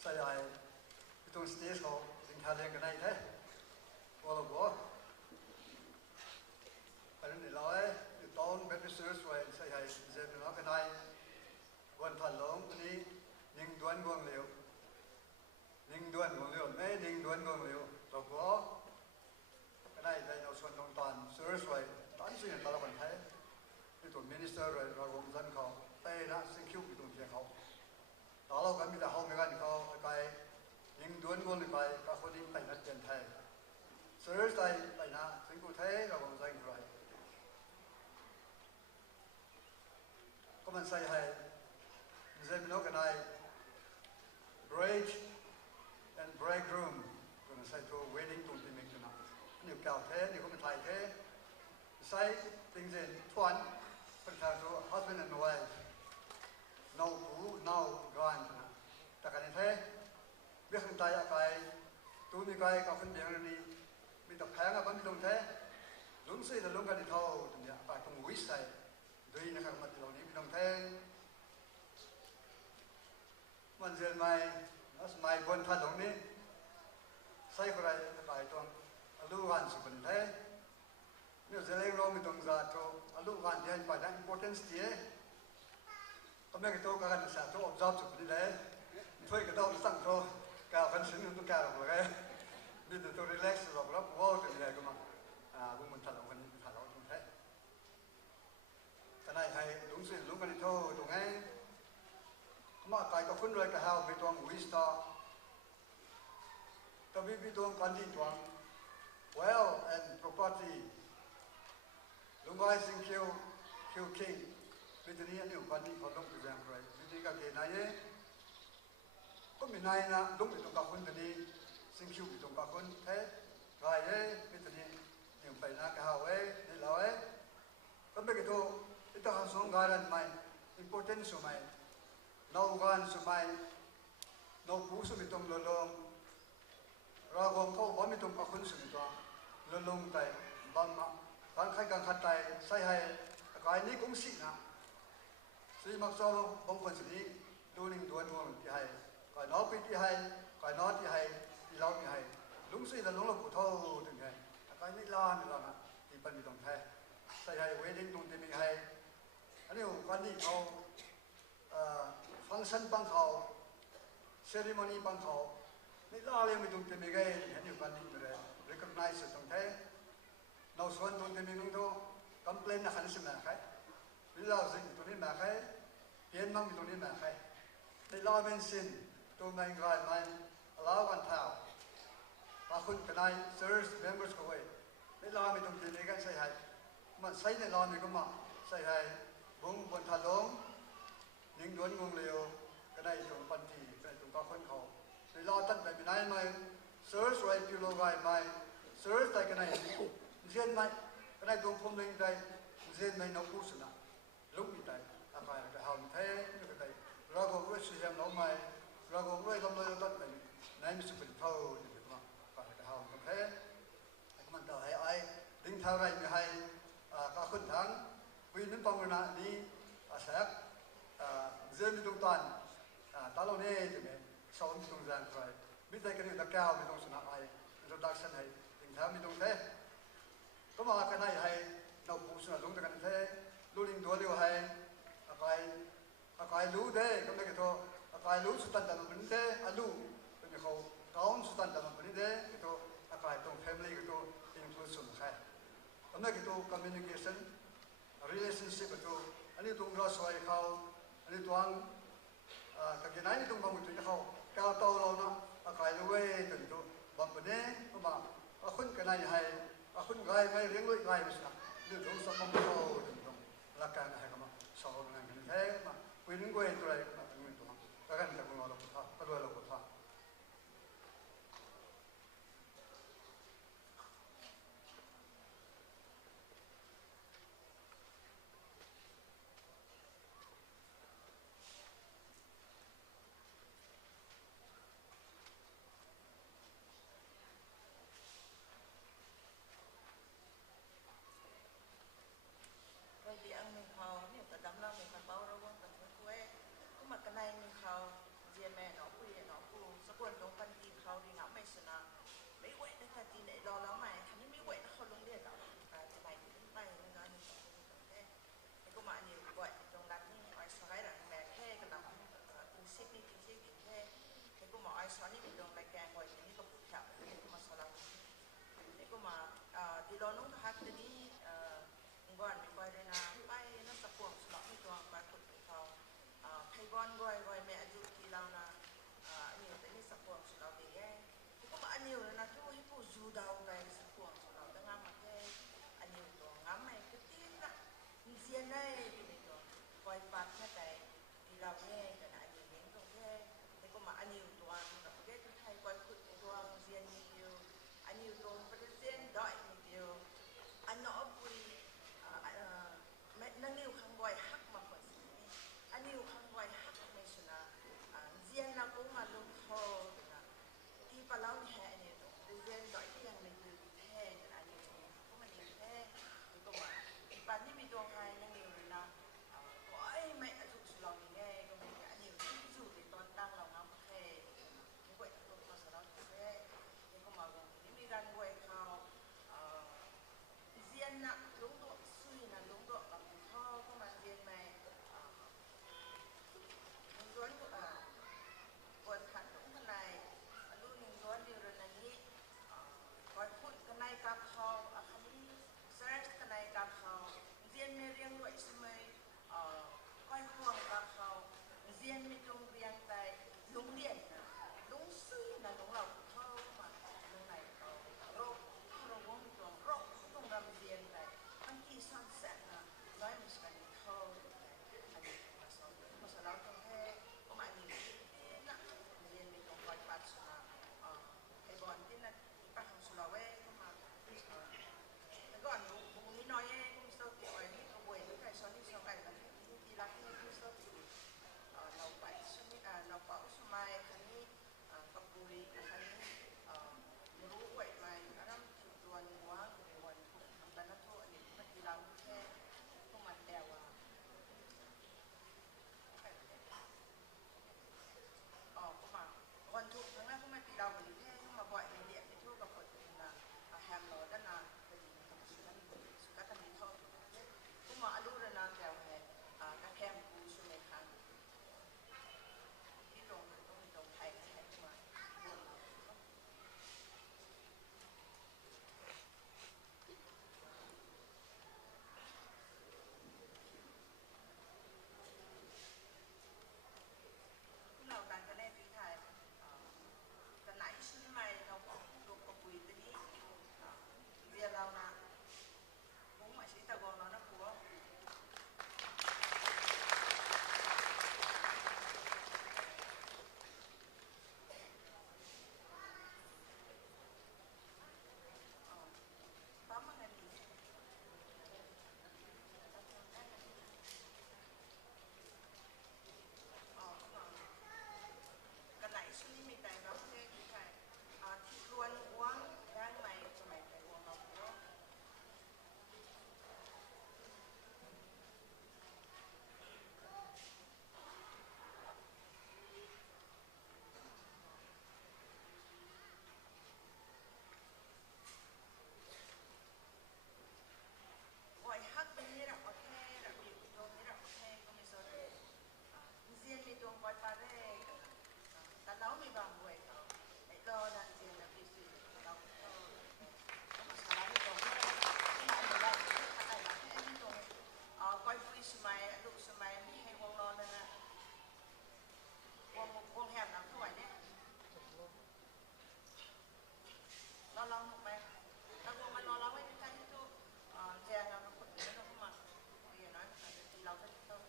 ใส่ไอ้ตรงสเตจเขาถึงทาเรียนกันได้แท้พอเราบอกไปเรื่องนี้เราตอนเป็นพิเศษไว้ใส่ไอ้เจ็บน้องกันได้วันทันหลงตัวนี้นิ่งดวนวงเหลวนิ่งดวนวงเหลวไม่นิ่งดวนวงเหลวเราบอกก็ได้ในเราส่วนของตอนเซอร์สไว้ตอนสิ่งตลอดวันไทยที่ตัวมินิสเตอร์เราวงจันเขาไปนะสิ่งคิวที่ตรงเชียงเขาตอนเราก็มีแต่เขาไม่กันเขาไปนิ่งดวนวงไปก็คนนี้ไปนัดเจนไทยเซอร์สไปนะสิ่งกูไทยเราวงจันไรก็มันใส่ให้ nào gan na ta cái này biết không tay cái tôi mi cái có phân biệt này mi tập phèn à vẫn mi đồng thế đúng sự là lúc cái đi thâu thì nhà phải không quý sai đôi này hàng mặt đầu này mi đồng thế mình giờ mai nó mai buồn thật đồng này sai cái này phải trong lúc gan sự bình thế nếu giờ lấy rau mi đồng ra cho lúc gan thì anh phải đang importance gì có mấy cái tôi cái này sẽ cho observe sự bình thế thôi cái đâu sang cho cao phần sinh nó cao rồi cái bây giờ tôi relax rồi lắm vô thì này cơ mà cũng mình thật lòng mình thật lòng chúng thế cái này hay đúng sự lúc cái này thôi tụi ngay mà cái có phân rồi cái hào bị tuang wisdom tôi bị tuang quan điểm tuang well and property lúc ngay sinh kêu king bây giờ này những quan điểm họ long cái dạng rồi bây giờ cái này có mình này na lúc bị tụng các quân thì sinh khiêu bị tụng các quân thế rồi đấy bây giờ những phải na cái hào ấy để lao ấy có mấy cái thôi ít ta sống garan mai important số mai nấu gan số mai nấu bún số bị tụng lô lông ra gồm câu bám bị tụng các quân số bị tụng lô lông tại bám mà gan khai gan khát tại say hay cái này cũng xịn à xí mặc sao bông phần xí đôi linh đuôi thì hay cái nó bị thì hay cái nó thì hay thì lâu thì hay đúng sự là đúng là của thâu từng ngày cái này là thì phần bị đồng thay sai hay wedding tung thì mình hay anh em quan điเขาfunction bangเขาceremony bangเขานี่ล่าเลยไม่ตรงที่มีcáiอันนี้quan điเลย recognize ตรงที่เราส่วนตรงที่มีตรงที่ complain นะขันสิมาใครวิลาสิ่งตรงนี้มาใครเปลี่ยนมั่งตรงนี้มาใครนี่ล่าเป็นสิ่งตัวมันกลายมันลาวันเท้าบางคนกันใน service members เขาไว้ไม่ลาไม่ต้องตีนี้กันใส่ให้มันใส่ในลาไม่ก็มาใส่ให้บุ้งบนถนนยิงดวนงงเร็วกันในตรงปันทีกันในตรงบางคนเขาในลาตั้งแต่เป็นไหนไหม service ไว้กิโลไว้ไหม service แต่กันในเช่นไหมกันในตรงพรมลิงใจเช่นไหมนกผู้สนะลุกมีใจอะไรแต่หามเท่ก็กันในเราก็รู้สึกยังน้องไหมเราก็รู้ลำเลยต้นเป็นในมิสุเป็นเท่าที่เป็นว่าก็ให้เขาตรงเท่มันต่อให้ไอ้ดึงเท่าไรไม่ให้ก็ขึ้นทางวินนั้นปังวันนี้แสกเดินตรงตันตาเราเนี่ยจะมีสอนตรงจานใครมิได้กันอยู่ตะแก้วมีตรงสนามไอ้ introduction ให้ดึงเท่ามีตรงเท่ก็มากันให้เราผู้สนับสนุนกันเท่รู้ลิงตัวเดียวให้อะไรรู้ได้ก็ไม่เกี่ยวอะไรรู้สุดตันแต่มันเป็นเด้อรู้เป็นเขาก้าวสุดตันแต่มันเป็นเด้อก็อะไรตรง family ก็ include ส่วนใครก็ไม่เกี่ยว communication relationship ก็อันนี้ตรงเราสวยเขาอันนี้ตรงกับยังไงนี่ตรงบางมุมเขาก้าวโตเราเนาะอะไรรู้เว้ยถึงตัวบางประเด็นก็มาคุณกันไหนให้คุณไงไม่เลี้ยงลูกไงไม่ใช่เรื่องของสมองเขาถึงตรงหลักการให้เขามาสอนงานกันให้มาวินกวยตัวอะไรมาถึงตัวแล้วกันจะคุณเอาลูกท่าก็ด้วยลูกท่า đi ăn mình khâu nếu cả đám lao mình còn bao đâu không cần phải quê cũng mà cái này mình khâu giờ mẹ nó phụ sắp quần đông pan đi khâu đi ngắm mấy sân mấy quậy nó thật đi này lo lắm mày thằng mấy quậy nó không lung điện đâu cái này cũng mày nên là thế cũng mà nhiều quậy trong đặt như ai xoáy là mẹ thế cái nào cũng xích đi thế thế cũng mà ai xoáy đi mình trong lại càng quậy thì nó cũng chậm cũng mà sao thế cũng mà đi lo nó hát điก่อนไปเลยนะไปนั่นสะพวงสลบไม่ตัวไปขุดเขาไทยบอลก่อยแม่อายุที่เรานะอันนี้แต่นี่สะพวงสลบดีแย่ก็มาอันนี้เลยนะทุกที่ผู้จูดาวไปสะพวงสลบแต่งามมาแค่อันนี้ตัวงามไม่ก็ตีนะมีเสียงได้ดีตัวก่อยปัดแค่แต่ที่เราแย่แต่อันนี้เห็นตรงแค่แต่ก็มาอันนี้ตัวเราแค่ไทยก่อยขุดตัวเสียงนี่เดียวอันนี้ตัวประเทศดอยนี่เดียวอันนอกปุยนั่งนิ้วข้างบอยหักมาก่อนสิอันนิ้วข้างบอยหักไม่ชนะ ที่ซ่อนแสนนะน้อยมีสกันเขาอันนี้มาสอนมาสอนเราตรงแค่ก็มาอันนี้นะเรียนมีตรงคอยปัดสนะไอ้บอลที่นั่นปัดของสุราเวก็มาแล้วก็อันบุ้งนี้น้อยก็มีโซ่ติดไว้ที่กระบวยที่ใครซ้อนที่ซ้อนไก่กันที่รักที่มีโซ่ติดเราไปช่วงนี้เราเป่าสมัยครั้งนี้กับบุรีครั้งนี้รู้ไว้ไหมอันนั้นคือตัวหนึ่งว่าวันทุกทำกันนักโทษอันนี้มันที่เราแค่พวกมันแต่ว่าพวกมันวันทุกทั้งนั้นพวกมันที่เราบริเทศพวกมาบ่อยในเดียในทั่วกับคนนะแฮมโลด้านหน้าเป็นสุนัขสุนัขกันนี้เท่าพวกมาอรุณนาแถวแห่กระแคมกูสุนัขคันที่ตรงไทยแห่งมาเราการคะแนนปีไทยกันไหนชื่อไม่เราบอกตัวกบุยตัวนี้เรียนเรานะผมหมายถึงตะกอนเรานะผัวปั๊มอะไรดีกันไหนชื่อมีแต่เราประเทศปีไทยที่รวนว่างร่างใหม่สมัยแต่วงเราผัวไว้ฮักเป็นนี่ระประเทศระอยู่ตรงนี้ระประเทศก็ไม่สนเรียนมีตรงไว้ปาเร่แต่เรามีบางเว้ยไอ้เรานั่นเรียนแบบพิเศษเรามาสอนที่ตรงนี้เราอะไรแบบนี้ที่ตรงก้อยปุ้ยสมัยลูกสมัยมีให้วงนอนนั่นนะวงแหบน้ำถ้วยเนี่ยเราลองถูกไหมถ้าวงมันนอนเราไว้ที่ใกล้ที่ตู้แจงเราคนอื่นเราก็มาเรียนน้อยเราก็ต้อง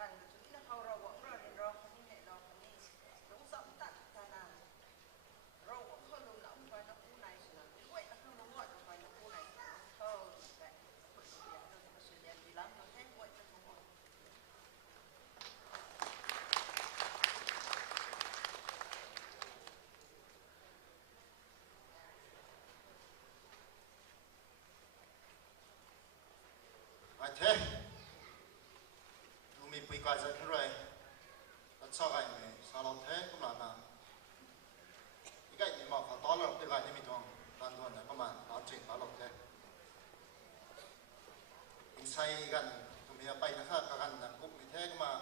รันจุดที่เขาเราหวังเราเรียนเราคนนี้เนี่ยเราคนนี้รู้สัมตัดทานาเราหวังเขารู้หลังไปนักผู้ไหนสินะด้วยนักผู้รู้ว่าไปนักผู้ไหนเขาแต่คนเรียนเราจะมาเรียนดีแล้วเราแค่ป่วยจะทั้งหมดไอ้เทดูมีปีกว่าจะขึ้นเลยแล้วชอบไอ้เนี่ยสาวเราเทก็มาอีกไอ้เนี่ยมาขอต้อนรับปีกว่านี่มีทองตอนตัวเนี่ยประมาณตอนจีนตอนเราเทอินไซกันตรงนี้ไปนะครับกันนะกุ๊กมีเทก็มา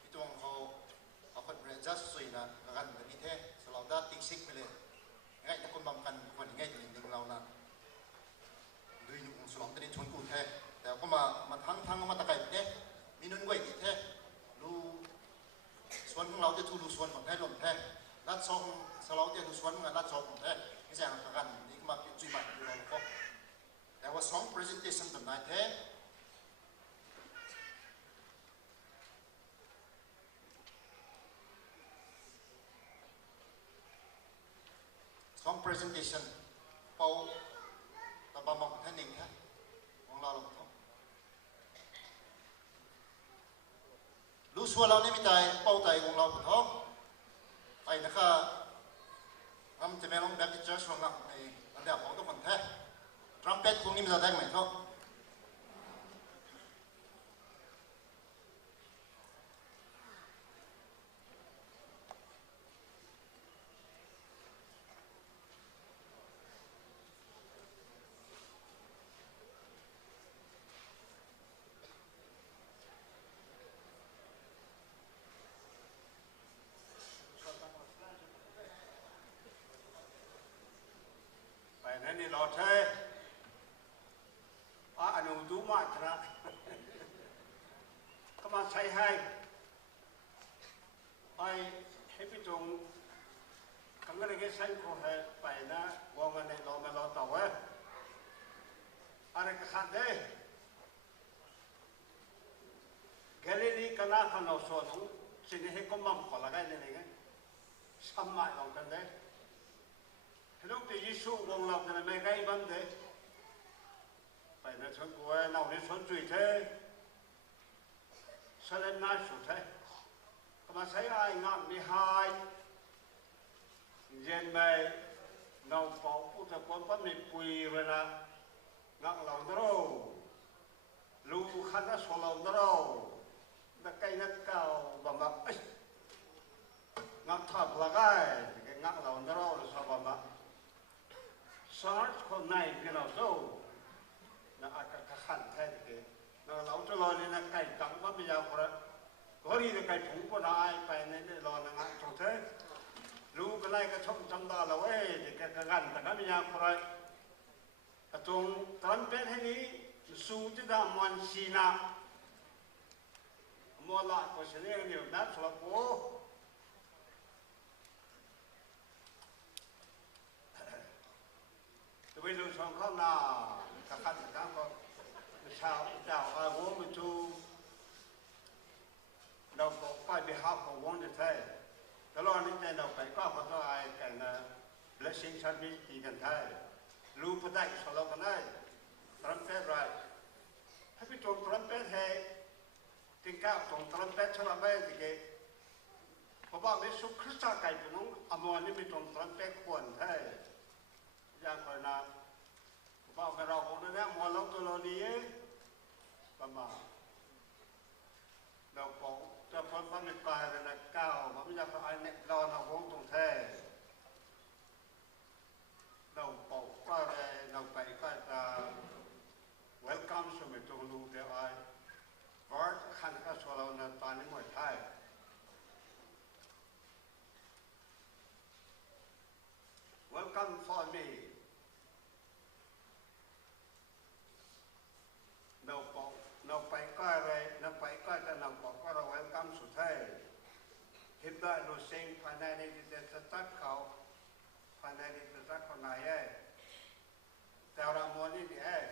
ที่ตรงเขาคนเรียนจัสซุยนะกันมีเทสลาวด้าติ๊กซิกไปเลยไงแต่คนบางกันคนง่ายตัวนี้เรานะดูอยู่สลองตัวนี้ชนกูเทแต่ก็มาทั้งมาตะไคร้เนี่ยมีนุ่นไว้ที่แท้รู้ส่วนของเราจะทูรู้ส่วนของแท้ลมแท้รัดซองสลองจะรู้ส่วนของรัดซองของแท้ไม่ใช่ห่างกันนี่ก็มาจุดใหม่ดูเราก็แต่ว่า2 presentation ตัวไหนแท้2 presentation เป่าตะบะมองแท้หนึ่งแท้ของเราลงรู้ส่วนเรานี่มีใจเป้าใจของเราผู้ท้องไอ้นะคะงั้นจะไม่ลองแบบที่เจอช่วงนั้นไอ้อันเดียวของทุกคนแท้ทรัมเป็ตคงนี่มันจะได้ไหมท้อง นี่รอเธออนุดูมาตระก็มาใช้ให้ไปให้พี่จง Kang cái cái sai ko hai phải na wong anh lo mà lo tàu ấy. Are cái khác đấy. Galilee kana kana so nung sini he ko mam ko lagai ne ne. Sammai long kan đấy. Lúc thì Giêsu wong lọc này mấy cái vấn đề. Phải là thân của nào đến xuân tùy thế. Sao lên nai sụt thế. Mà thấy ai ngọn đi hai. Dân mày nào bỏ phụ thật quân bắt mình quỳ rồi là ngọn lòng đó đâu. Lưu khăn nó sổ lòng đó đâu. Nó cây nó cao và mà ngọn thật là gai. Cái ngọn lòng đó đâu là sao bà mà. Sáng hôm nay cái nào đâu. Nó ác cái khăn thế thì nó lão cho lo nên là cây trắng bắt bây giờ có đi là cây thủ của nó ai phải nên lo là ngọn trong thế. Lu cái này cái thông trăm đô là vậy thì cái gần tất cả bây giờ có rồi cái trong trấn bên hay đi su chứ ra mòn xì na mua lại có sẽ lấy nhiều đắt là cố từ bây giờ xong không nào các khăn các con sao chào ai muốn mình chú đâu có phải bị học của vốn được thế. Cái lo nên trên đầu phải có một ai cái blessing service thì cần thay lưu phát đại số lâu cái này trumpet rồi hay bị trộn trumpet hay tiếng cao trộn trumpet cho làm vậy thì cái có bao nhiêu số Christa cái của nó amon nên bị trộn trumpet quần thay dạng coi là có bao cái rau của nó nè mua lâu tôi lo đi ấy mà đầu cổ cho con bắt mình bài rồi là cao mà bây giờ phải ai nè lo nào cũng tụng thế đầu cổ qua đây đầu bảy cái là welcome so mình tụng lưu để ai và khăn cái số lâu là toàn những người Thái welcome for me đầu bảy cái đây đầu bảy cái là đầu cổ qua rồi welcome so thế hiện tại nó sinh phải này thì sẽ tắt khẩu phải này thì sẽ tắt khẩu này ấy theo ra muốn đi thì ấy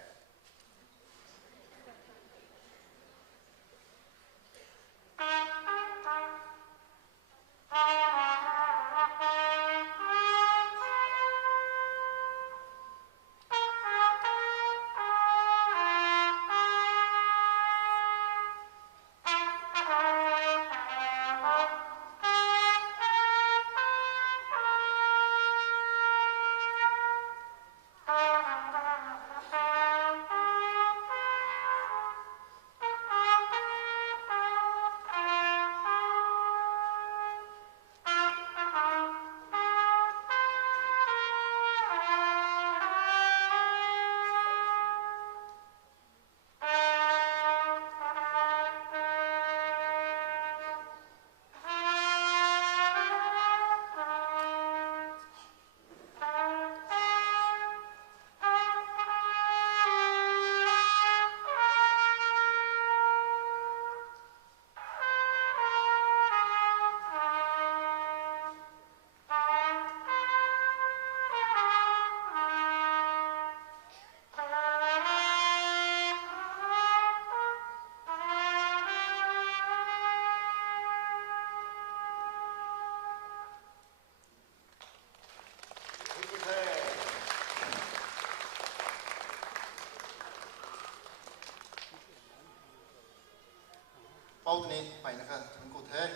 bao nhiêu phải là cái thằng cụ thể,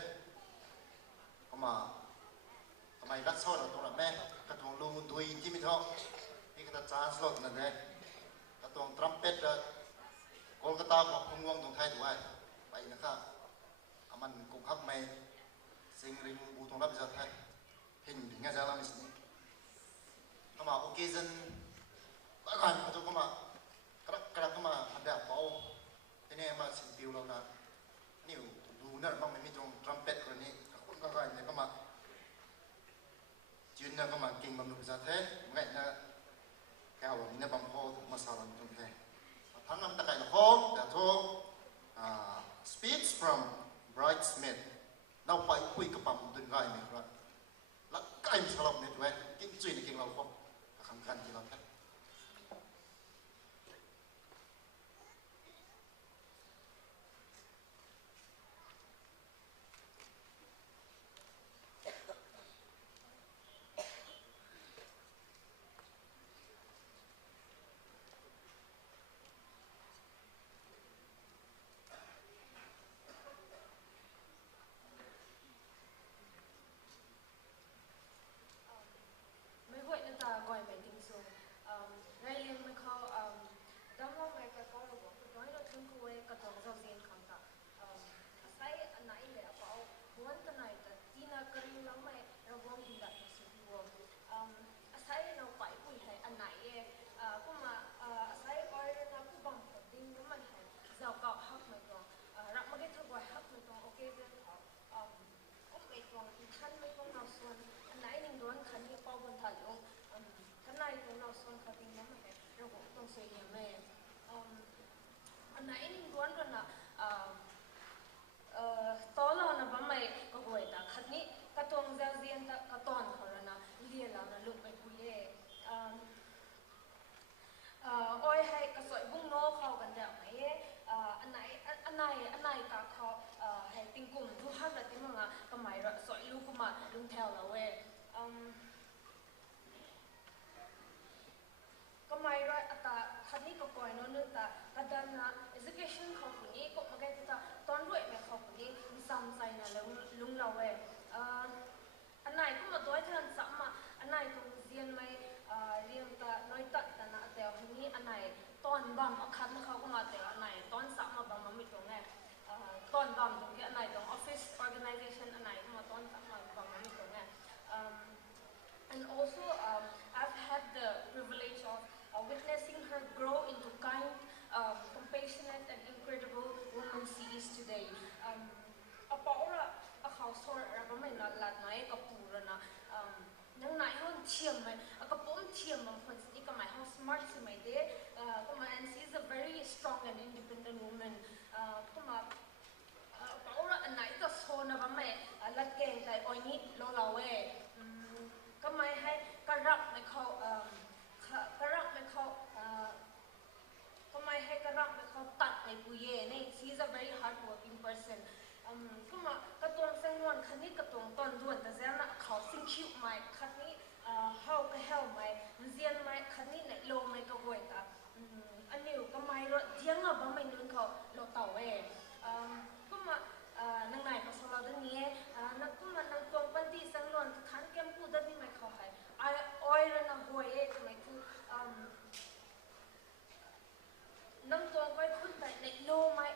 mà mày bắt soi là tôi là mẹ, cái thằng luôn đuôi chỉ biết thôi, thì cái ta slot là đấy, cái thằng trumpet là Kolkata có không ngon thằng Thái tuổi, vậy là cái, mình cũng học mày, sinh ring bu thằng lắp giờ thay, hình thì nghe ra là mình, mà occasion, cái tôi có mà, cái mà ada bao, thế này mà xin tiêu lâu na. Nhiều đủ nữa mà mình trong trumpet rồi nè, các bạn này các bạn chuyên là các bạn kinh bằng nụ ra thế, ngay là cao ở những bằng hồ mà sao làm trong thế. Tháng năm ta cái là hồ, đã thô speech from bridesmaid, nào phải quy cái bằng từng gai này rồi, là cái sao làm này วนกันไหนแต่จีน่ากรีแล้วไม่เราวงหินดัดมาสุดวงอาศัยเราไปคุยให้อันไหนก็มาอาศัยไปนะผู้บังคับดิ้งแล้วมันให้เจ้าเก่าฮักไม่ตรงรักมาได้ทุกวันฮักไม่ตรงโอเคเรื่องเขาก็ไม่ตรงอีกท่านไม่ตรงเราส่วนอันไหนหนึ่งล้วนคันนี้เป้าบนถนนท่านไหนตรงเราส่วนเขาดิ้งแล้วมันให้เราบอกต้องเสียแม่อันไหนหนึ่งล้วนกันนะตอนเรานะบ้าไม่ก็ห่วยตาคันนี้กระตงเจ้าเรียนตากระตอนเขาแล้วนะเรียนแล้วนะลูกไปคุยอ้อยให้กระสวยบุ้งโน้เข้ากันเดี๋ยวไหมอันไหนกับเขาให้ติงกุ่มทุกท่านแต่ติงมังอ่ะก็หมายว่าสวยลูกกุมาลุงแถวเราเว้ยก็หมายว่าแต่คันนี้ก็ก่อยโน่นนึงแต่กระดันนะ education เขาคนนี้ก็มาแก้ที่ตอนด้วยแม่เขาคนนี้มีซ้ำใจนะลุงเราเว้ยอันไหนก็มาตัวให้ท่านซ้ำอ่ะอันไหนตรงเรียนไหมเรียนแต่น้อยตัดแต่นะแต่ทีนี้อันไหนตอนบัมคันเขาก็มาแต่อันไหนตอนซ้ำมาบัมมันไม่ตรงไงตอนบัมตรงที่อันไหนตรง office organization อันไหนก็มาตอนซ้ำมาบัมมันไม่ตรงไงand also I've had the privilege of witnessing her grow into kind, compassionate and incredible woman she is today. Apaura akhausor rabamai na latnai kapura na nang nai hon thiam mai akapom thiam mam phon si ka mai how smart si mai de kuma and she is a very strong and independent woman kuma apaura anai ka so na bamai lat keng tai oini lo lawe ka mai hai ka rap mai khau ka rap mai khau ka mai hai ka rap mai khau tat mai puye nei she is a very hard working person kuma ka tong sang wan khani ka tong ton duan ta zana khau sing khiu mai khani how ka hel mai zian mai khani nei lo mai ka hoi ta aniu ka mai ro dianga ba mai nun khau lo tau we kuma nang nai ka solo da ni na kuma nang tong pan ti sang lon khan kem pu da ni mai khau hai ai oi ra na hoi e mai tu nang tong vai khun tai nei lo mai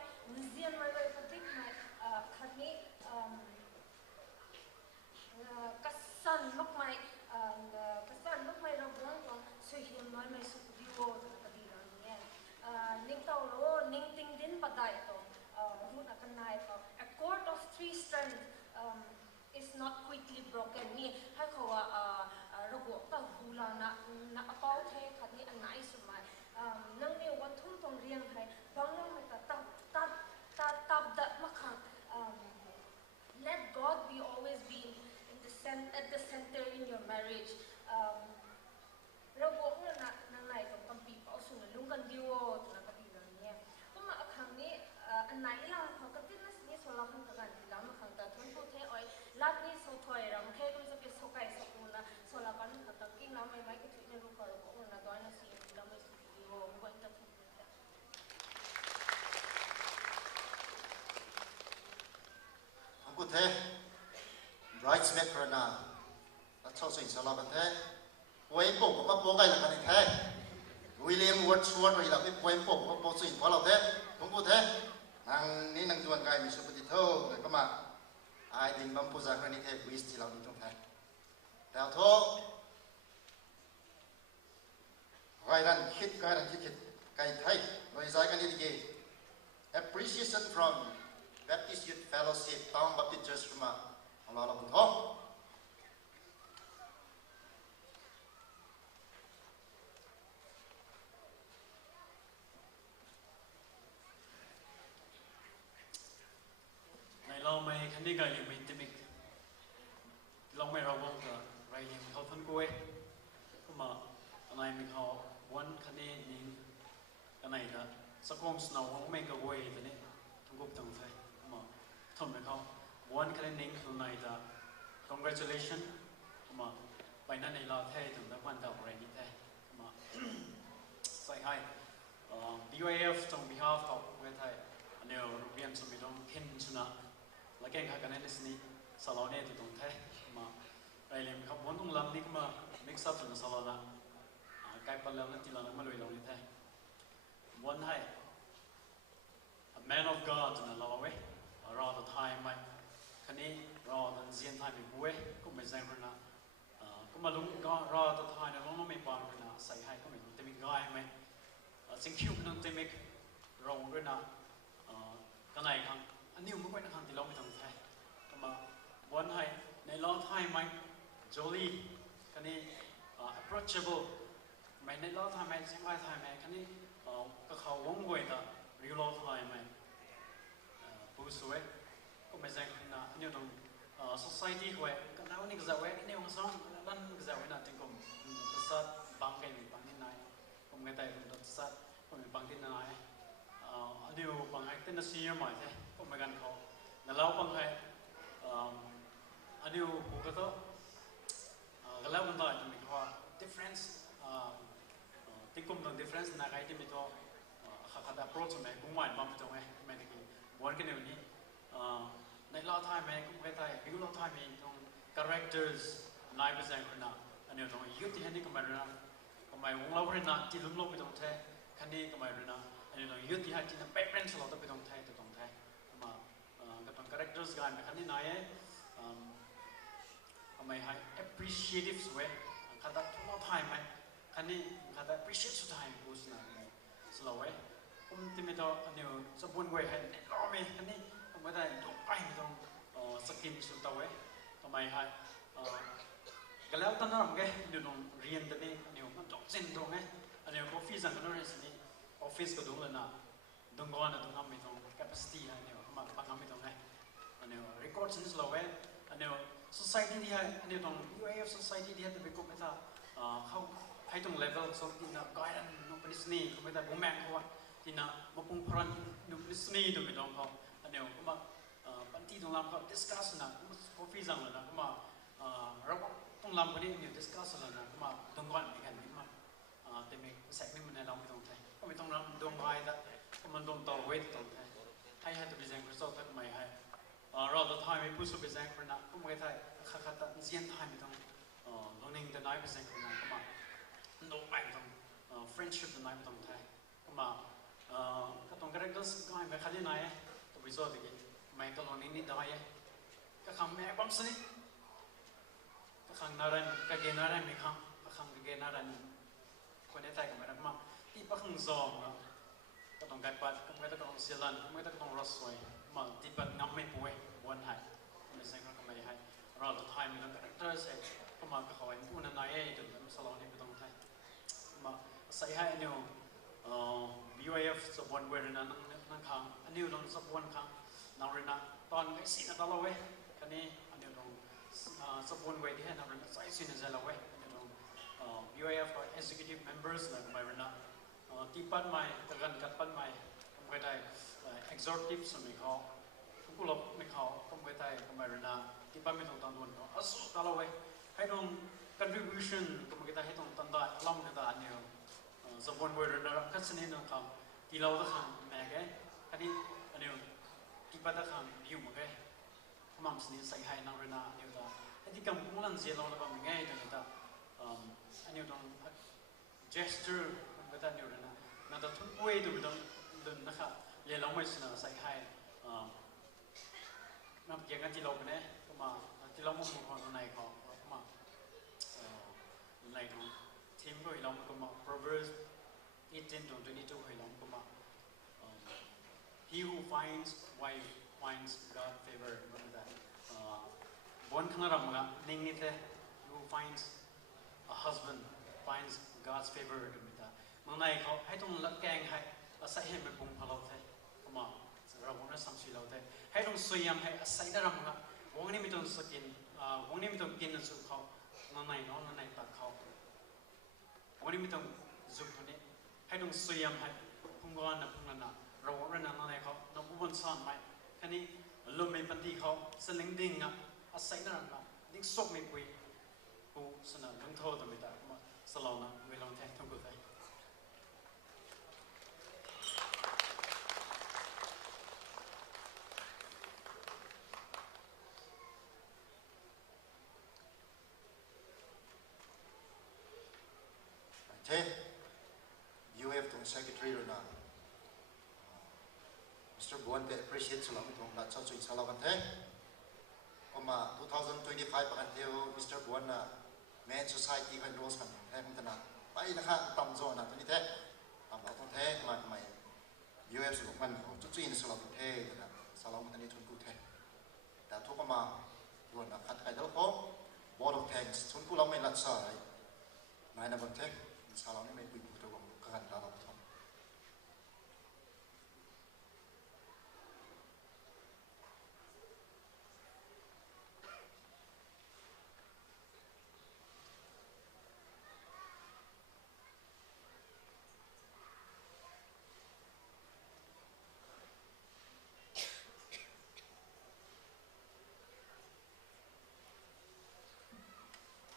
zian mai vai patik mai khani kasan mak mai ra bong tong sui hiam noi mai su di wo ka di ra ni ning tau ro ning ting din padai tong ru na kan nai to a cord of three strands is not quickly broken ni ha khawa ro go ta hula na apau the khani an nai su mai nang ni wan thum tong riang hai bang long mai ta tab da makhang let God be always be at the center in your marriage Rago na nang nai tong kampi pa usu na lungkan diwo na kapila niya kuma akhang ni anai lang ko katin na ni sola khang ka gan lam khang ta thun ko the oi lat ni so thoi ram the kum sa ke so kai sa una sola kan ka ta king na mai mai ke thine ru ka ro na doi na si lam mai su diwo ko ta thu Angku the bridesmaid karena atau sih salah bete poin pok apa pokai lah kan the William Wordsworth lagi lah poin pok apa sih kalau the angku the nang ni nang tuan kai misu peti tho ke ma ai ding mampu zakar ni the quiz ti lau ni tong theแต่ทว่าไกด์คิดไกด์ไทยโดยสายการนี้ดี appreciation from Baptist Youth Fellowship Town Baptist Church from Allah Allah Bukho ngày lâu mày khánh đi gầy liền mình tìm mình lâu mày rau bông cả gầy liền thâu thân quê mà anh này mình họ muốn khánh đi nhìn cái này là sắc hôm snow không mấy cái quê thế này thông quốc tổng thế mà thông mình họ muốn khánh đi nhìn hôm nay là congratulations mà bài này là thế chúng ta quan trọng rồi như thế mà say hi BYF on behalf of người Thái nếu viên số mình đông khen chuna là cái khác cái này là salon này thì đông thế mà đây là mình học muốn tung làm đi mà mix up cho salon là cái phần làm thì là nó mới lùi lâu như thế one hay a man of God in a lot of way around the time my cái này เซียนไทยมีบุ้ยก็ไม่ใช่คนนะก็มาลุงก็รอตัวไทยนะลุงไม่บางคนนะใส่ให้ก็ไม่เต็มง่ายไหมสิ่งคิวนั่นเต็มเราด้วยนะกันไหนครับอันนี้ผมไม่ค่อยนะครับที่เราไม่ต้องใช้ก็มาวันให้ในร้องไทยไหม jolly กันนี้ approachable ไม่ในร้องไทยไหมเสียงไทยไหมกันนี้ก็เขาว่องไวแต่รีร้องไทยไหมผู้สวยก็ไม่ใช่คนนะอันนี้ต้องsociety หวยกันแล้วนี่ก็จะเว้ยนี่องศานั่นก็จะเว้ยนะถึงก็ตัดสัดบางกันมีบางที่ไหนผมก็ได้ผมตัดสัดผมมีบางที่ไหนอันนี้บางไอ้เต้นซีเรียสหน่อยใช่ผมไม่กันเขาแล้วบางไอ้อันนี้ผมก็ต้องก็แล้วกันต่อจะมีว่า difference ที่กลุ่มต่าง difference นะใครที่มีตัวเขาจะ approach ไหมผมหมายความว่าตรงไหนไม่ได้กี่วันกันเดี๋ยวนี้ในรอบท้ายแม่ก็ไม่ได้บิวรอบท้ายมีตรง characters นายเป็นคนน่ะอันนี้ตรงยุติให้นี่ก็ไม่รู้นะก็ไม่วงเราเรื่องน่ะที่ลุ่มลุ่มไปตรงแท้คันนี้ก็ไม่รู้นะอันนี้ตรงยุติให้ที่นั่นเป็นเป็นสโลว์ต้องไปตรงแท้ตรงแท้ก็มาก็ตรง characters กันคันนี้นายก็ไม่ให้ appreciative สวยคันนั้นทุกรอบท้ายไหมคันนี้คันนั้น appreciate สุดท้ายกูสนะสโลว์ไว้ผมที่ไม่ต้องอันนี้สมบูรณ์ไว้ให้รอไหมคันนี้ไม่ได้ยกไปไม่ต้องสกินสุดตัวเว้ยทำไมฮะก็แล้วตั้งแต่เราเดี๋ยวน้องเรียนแต่นี่เดี๋ยวมันจบสิ้นตรงนี้อันนี้ออฟฟิศอันนั้นสินี่ออฟฟิศก็ดูเลยนะดึงก้อนนะดึงทำไม่ตรง capacity อันนี้มาปังทำไม่ตรงไงอันนี้ record สิ่งที่เราเว้ยอันนี้ society ที่อันนี้ตรง UAF society ที่จะไปกบไม่ได้เขาให้ตรง level ส่วนที่น่ะก็ให้น้องเป็นสนีเขาไม่ได้บุ้มแมงเขาว่าที่น่ะมาปุ่งพลันน้องเป็นสนีดูไม่ตรงเขาอันนี้ก็มาปันที่ตรงลำก็ discuss นะก็ฟีซังเลยนะก็มาเราตรงลำก็ได้เนี่ย discuss เลยนะก็มาตรงก่อนอีกอันนี้มาแต่ไม่แสกนี่มันในเราไม่ตรงใจก็ไม่ต้องรำตรงไว้แต่ก็มันตรงต่อเวทตรงใจให้ตัวเป็นแสงคริสตัลทักไม่ให้เราตัวไทยไม่พูดสุดเป็นแสงคนนั้นก็ไม่ได้ข้าตัดเสียนไทยไม่ต้องลงหนึ่งแต่น้อยเป็นแสงคนนั้นก็มาโน้ไปตรง friendship แต่น้อยไม่ตรงใจก็มาก็ตรง characters ก็ไม่คัดยังไงตัววิศวะที่ไม่ก็ลงนิดได้ก็คำแม่ปั๊มสิก็คำนารันก็เกนารันไม่คำก็คำก็เกนารันคนในไทยก็ไม่รักมากที่ปักหงซองก็ต้องการปัดก็ไม่ต้องเสียลันก็ไม่ต้องรสสวยมาที่ปัดน้ำไม่ป่วยวันไทยไม่ใช่ก็ไม่ให้เราตัวไทยมีการเตอร์เสร็จก็มาก็เขาไอ้ผู้นั้นนายจนถึงสโลนี่ไม่ต้องไทยมาใส่ให้เนี่ยBYF สปอนเวอร์นั่นคำอันนี้ต้องสปอนคำนารินะตอนไอ้สิ่งนั้นเราเว้ยคันนี้อันนี้ต้องสปอนเวทีให้นารินะใส่สิ่งนั้นเราเว้ยอันนี้ต้อง BYF executive members นะไม่รินะที่ปั้นใหม่ตะกันกัดปั้นใหม่ผมก็ได้ executive สมัยเขาผู้รับไม่เขาผมก็ได้ผมไม่รินะที่ปั้นไม่ต้องตันวนเขาสุดเราเว้ยให้ต้อง contribution ผมก็ได้ให้ต้องตันได้ล้ำกันได้อันนี้สปอนเวอร์นะคัดสนิทนะครับที่เราต้องทำแม่แกคันนี้อันนี้ที่ปัตตาคามอยู่มั้งแกขมั่มสนิทใส่ให้นางเรนาเดี๋ยวจะไอ้ที่กำพุ่งลันเสียเราแล้วก็ไม่ง่ายแต่ก็อันนี้ต้อง gesture มันก็ได้เดี๋ยวนะนั่นต้องทุกเวทีต้องเดินนะครับเรียนเราไม่สนใส่ให้นับเกี่ยงกันที่เราเป็นเนี่ยก็มาที่เรามุ่งมั่นในเขาก็มาในตรงทีมก็เราก็มา Proverbs 18-22ให้เราก็มาHe who finds wife finds God favor มันได้บนข้างหลังละนิ่งนิดเลย He who finds a husband finds God's favor ดูมิตาเมื่อไหร่เขาให้ต้องละแกงให้ใส่ให้มันปุ่งพอเราเท่ก็มาเราวันนั้นสัมผัสเราเท่ให้ต้องสวยงามให้ใส่ได้รำละวันนี้ไม่ต้องสกินวันนี้ไม่ต้องกินสุขเขาเมื่อไหร่น้องเมื่อไหร่ตัดเขาวันนี้ไม่ต้องจุกตัวนี้ให้ต้องสวยงามให้พุ่งก้อนนะพุ่งนั่นนะเราเรื่องนั้นอะไรเขาเราพูดบนซ่อนไหมแค่นี้ลมไม่ปันที่เขาสลิงดิ่งอ่ะใส่ได้รำละดิ่งซกไม่ปุยผู้สนับสนุนโทษตัวไม่ได้มาสลองนะเวลาแท้ทั้งหมดเลยเท่UF ตรง secretary เลยนะ Mr. Buan เตะ appreciate สลับตรงนัดเจ้าจุยสลับกันเท่ ก็มา2025ประกันเดียวมิสเตอร์บัวน่ะแมนโซไซตี้กันโรสกันแท้มันนะไปนะครับต่ำโซนนะตัวนี้แท้ต่ำเราต้องแท้มาทำไม US สุขมันของจุดจีนสลับแท้นะสลับมันนี้ทุนกูแท้แต่ทุกประมาณล้วนนะขัดไก่แล้วก็บอร์ดแทงทุนกูเราไม่รักษาเลยนายนับแท้สลับนี่ไม่ปุยปุยตัวกันเราทำ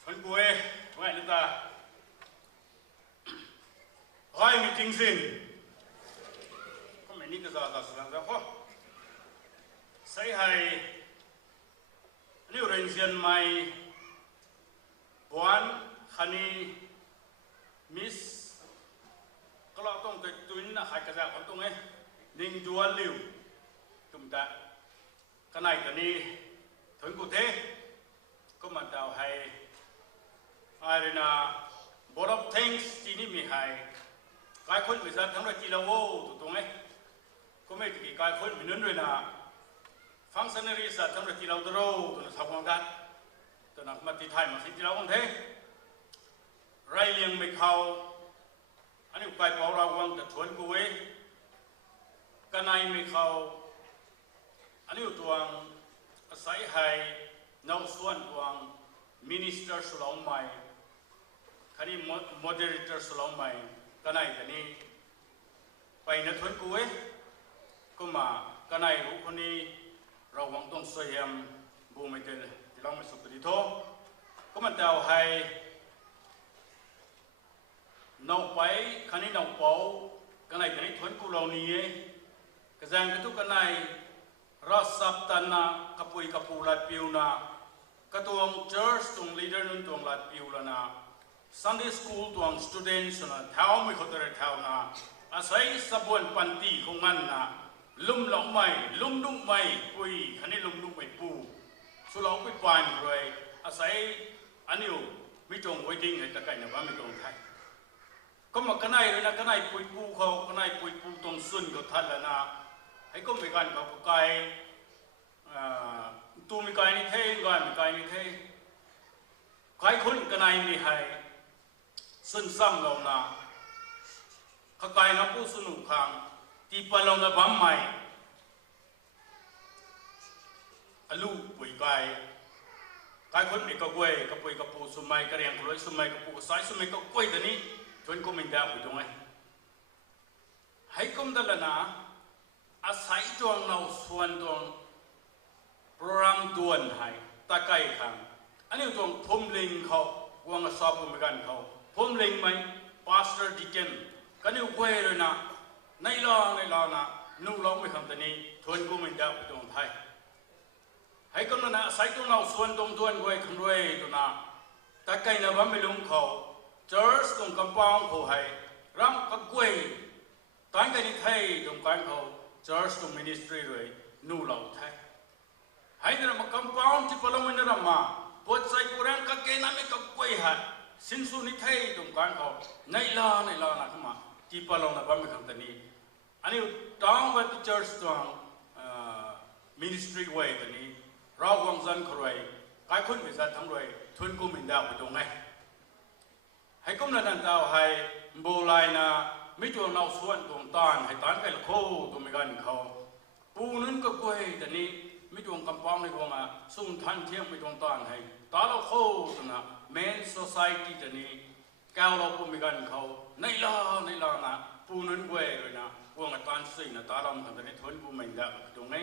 คนป่วยว่าหรือตาใครมีจริงสิก็ไม่นี่ก็จะตัดสินแล้วก็ใส่ให้นี่เรียนเรียนใหม่วันคันนี้มิสก็เราต้องติดตุนนะใครกระจายคนตรงนี้นิ่งจวนลิวจุ่มตะกันไหนกันนี้ถึงกุเทก็มาดาวให้อารีนาบอร์ดทิงส์ที่นี่มีให้กายคนวิสัยทั้งหมดที่เราโว้ตรงนี้ก็ไม่กี่กายคนมีนั่นด้วยนะฟังสันนิษฐานทั้งหมดที่เราตรู้ตัวสาวงดัดตัวนักมาติไทยมาสิที่เราคนเทไรเลี้ยงไม่เข้าอันนี้กายเปล่าเราวังแต่ชวนกูเว้กันในไม่เข้าอันนี้ตัวอาศัยให้นาวส่วนตัวมินิสเตอร์สลองใหม่คันนี้โมเดเลเตอร์สลองใหม่กันในกันนี้ไปนัดชวนกูเว้ก็มากันในรู้คนนี้เราหวังต้องสวยงามบูมไม่เดินที่เราไม่สุขดีท้อก็มันเดาให้นาวไปคันนี้นาวเป่ากันในกันนี้ชวนกูเรานี้กระแสกระตุกกันในรัศตันนะกับปุยกับปูลาปิวนะกระตัวเชิร์ชตรงลีดเดอร์นุ่นตรงลาปิวละนะ Sunday School ตรง students นะเท้าไม่เขาแต่เท้านะอาศัยสะบวนปันตีของมันนะลุ่มหลงไม่ลุ่มนุ่มไม่ปุยคันนี้ลุ่มนุ่มไม่ปูสุเหร่าไปปานเลยอาศัยอันนี้ไม่ตรงไว้ดิ้งให้ตะไคร้นะว่าไม่ตรงไทยก็มากันไหนเลยนะกันไหนปุยปูเขากันไหนปุยปูตรงซุนเขาทันแล้วนะให้ก็ไม่กันเขาไกลตัวมีไกลนี่เท่กันมีไกลนี่เท่ใครคนกันไหนมีให้ซึ่งซ้ำเรานะเขาไกลนะผู้สนุกขังที่ปลงนะบัมใหม่ลูกปุยไกลใครคนนี่ก็กล้วยกับปุยกับปูสมัยกระเรียงกล้วยสมัยกับปูสายสมัยก็กล้วยตัวนี้ชวนก็ไม่ได้ปุยตรงไหนให้ก็ไม่ได้นะอาศัยจวงเราส่วนตรงโปรแกรมด่วนให้ตะไคร้ขังอันนี้ตรงพุ่มลิงเขาวางสอบเหมือนกันเขาพุ่มลิงไหม Pastor Deacon กันนี่กล้วยเลยนะในลอนะนู่นเราไม่ทำตัวนี้ทวนกูไม่ได้ตรงไทยให้ก็นั่นนะอาศัยตรงเราส่วนตรงทวนกล้วยคำรวยตัวนะตะไคร้นะว่าไม่ลงเขาเจอร์สตรงกำปองเขาให้รำกับกล้วยตอนกันนี่ไทยตรงกันเขาChurch to ministry เลยนู่เราไทยให้เดินมา compound ที่พลังมันเดินมาปวดใจกูแรงก็เกณฑ์ไม่ก็กล้วยหัดสินสุนิไทยตรงกลางเขาในลานะขึ้นมาที่พลังนะบ้าไม่คำตันนี้อันนี้ตั้งไว้ที่ church ตรง ministry ไว้ตันนี้เราหวังสันครวยใครคนไม่สันทั้งรวยทุนกูมินดาวไปตรงไหนให้กุมนันดาวให้โบราณนะไม่จวงเราส่วนตรงตานให้ตานไปละโคตรงไม่กันเขาปูนั้นก็กล้วยแต่นี้ไม่จวงกำปองในวงอ่ะสุ่มทันเที่ยงไม่จวงตานให้ตาเราโคตรนะแมนโซไซตี้แต่นี้แก้วเราก็ไม่กันเขาในลานะปูนั้นกล้วยเลยนะวงอ่ะตานสิ่งนะตาเราทำแต่นี้ทนกูไม่ได้ตรงไหน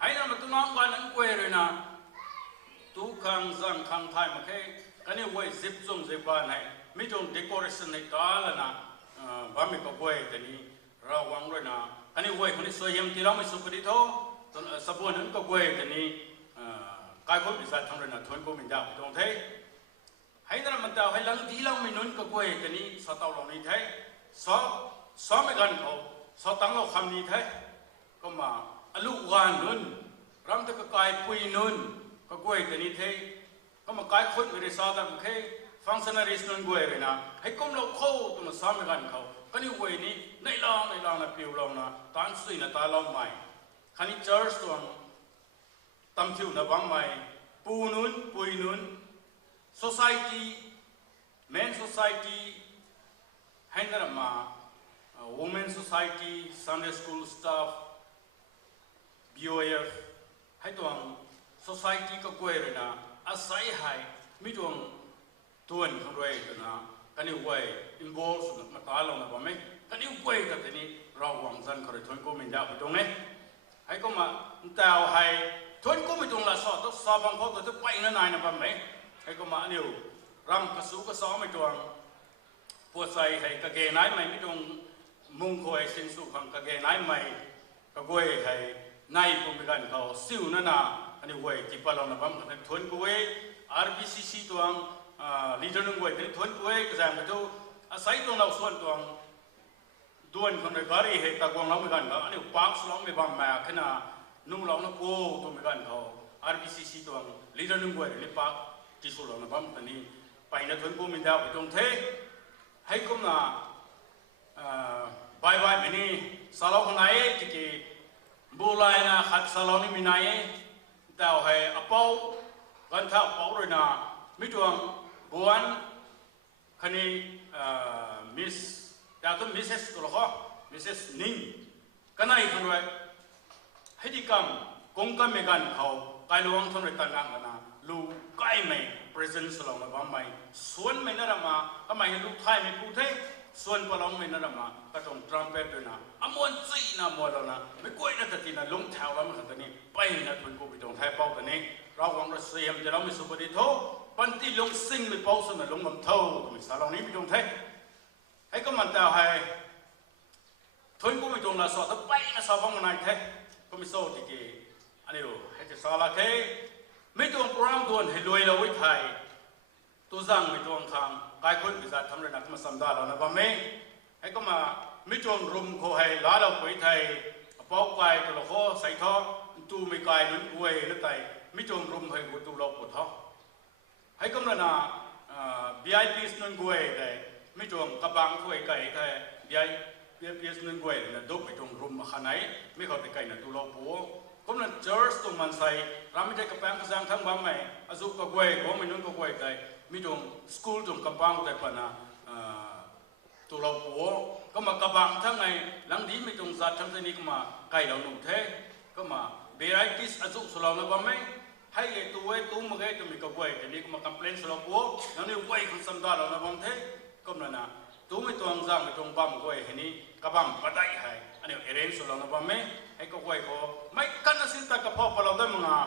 ให้เรามาตุ้น้องกันนั้นกล้วยเลยนะตู้ขังสั่งขังไทยมาแค่กันนี่ไว้ซิปซงซิปบ้านให้ไม่จวงเดคอเรชั่นในตาละนะบ้านมีก็กล้วยแต่นี้เราหวังด้วยนะอันนี้กล้วยคนนี้สวยยังที่เราไม่สุขดีเท่าตอนสบู่นั้นก็กล้วยแต่นี้กายคนพิเศษทำด้วยนะทนก็ไม่ได้ตรงเท่ให้เรามันเดาให้หลังที่เราไม่นุ่นก็กล้วยแต่นี้สตอเรานี้เท่สอไม่กันเขาสอตั้งเราคำนี้เท่ก็มาลูกวานนุ่นรำตะกายปุยนุ่น ก็กวยแต่นี้เทก็มาไกลคนไม่ได้สาดับเคฟังสนาริสนั่นกวยเลยนะให้ก้มเราเข้าตัวมาสามกันเขาก็นี่กวยนี้ในลองนะเปลี่ยวลองนะตานสุยนะตาลองใหม่คันนี้เจอร์สตัวตั้มทิวนะบังใหม่ปูนุนปุยนุน society men society ให้นั่นมา women society Sunday school staff BOF ให้ตัว society ก็กวยเลยนะอาศัยให้ไม่ตัวตัวนี้เขาด้วยนะกันนี่กวย involve มาตาลงนะบ่ไหมกันนี่กวยกันทีนี้เราหวังสันเขาเลยทนก็ไม่ได้ไปตรงนี้ให้ก็มาแต่ให้ทนก็ไม่ตรงละสอดต้องสอบบังคับตัวไปนั่นนายนะบ่ไหมให้ก็มาเนี่ยรำกระสูกระซ้อไม่ตรงปวดใส่ให้กระเกนายไม่ตรงมุ่งคอยสิ้นสุดของกระเกนายไม่ก็กวยให้นายผมเป็นการเขาซิวนั่นนะอันนี้กวยที่ปลาเราบ่มันทนกวย RBCC ตัวleader นึงกวยทนกวยก็จะมาดูอาศัยตรงเราส่วนตัวดวนคนในการีเหตุตะกวงเราไม่กันเขาอันนี้ปากสลองไม่บางมาขณะนุ่งเราโก้ตัวไม่กันเขา RBCC ตัว leader นึงกวยนี่ปากที่สุดเราบ้างตอนนี้ไปนะทนกูไม่ได้ไปตรงเทให้กุมนะบายไม่นี่สลองคนไหนที่บูไลนะขัดสลองนี่มีไหนแต่ให้อเป้ากันท้าเป้าเลยนะมิจวงบวนคันนี้มิสแต่ตัวมิสเซสตัวละครมิสเซสนิ่งกันไหนคนไว้ให้ดีกรรมกงกันไม่กันเขาไกลลวงทนไว้ตั้งงานกันนะลูกไกลไม่ present สลองมาบ้างไม่ส่วนไม่นั่นมาทำไมลูกไทยไม่พูดไทยส่วนพลังไม่นั่นมาก็ต้องทรัมเป็ดด้วยนะอมวนซีนะมัวแล้วนะไม่กล้วยนะแต่ทีนั้นลงแถวแล้วมันตอนนี้ไปนะทุนกูไปตรงไทยเป้าตอนนี้เราหวังเราเสียมจะเราไม่สุบดีโทปันที่ลงซิงไม่เป้าสนะลงลำเท่าตรงนี้สารนี้ไปตรงไทยให้ก็มันแต่ให้ทุนกูไปตรงละสอดถ้าไปนะสาวบ้างนายไทยก็ไม่โซ่ที่กี่อันนี้ให้จะสาระเทไม่ตรงโปรแกรมด่วนให้รวยเราไว้ไทยตัวสั่งไม่ตรงทางกายคนพิจารณาทำเรื่องนักมาสัมดาเรานะบ้าไม่ให้ก็มาไม่ตรงรุมเขาให้ล้าเราไปไทยเป้าไกลตัวละข้อใส่ท่อตู้ไม่ไกลนั้นอวยนั่นไงไม่ตรงรุมให้กูตู้เราปวดท้อให้ก็มานะVIP นั่นอวยได้ไม่ตรงกระบังอวยไก่ไทย VIP นั่นอวยนะดุไม่ตรงรุมขนาดไหนไม่เข้าไปไกลนะตู้เราปวดก็นั่นเจอร์สตรงมันใส่เราไม่ได้กระแปงกระซังทั้งบ้านไหมอาซุกกระเวยก็ไม่นุ่งกระเวยไก่มีตรงสกูลตรงกระปังแต่ปนะตัวเราปัวก็มากระบังทั้งไงหลังนี้ไม่ตรงสัตว์ทั้งที่นี้ก็มาไก่เราหนุ่มเทก็มาเบรไอติสอาซุกสลาวนะบ้านไหมให้ตัวเวตุ้มมาไงตัวมีกระเวยแต่นี้ก็มาคอมเพลนสลาวปัวแล้วนี่เวยคนสัมดาเรานะบ้านเทก็นั่นนะตัวไม่ตรงจังไม่ตรงบ้านเวยเห็นนี้กระบังปัดได้ให้อันนี้เอเรนสลาวนะบ้านไหมให้ก็เวยก็ไม่กันนะสิตากระเพาะพอเราได้มั้งอ่ะ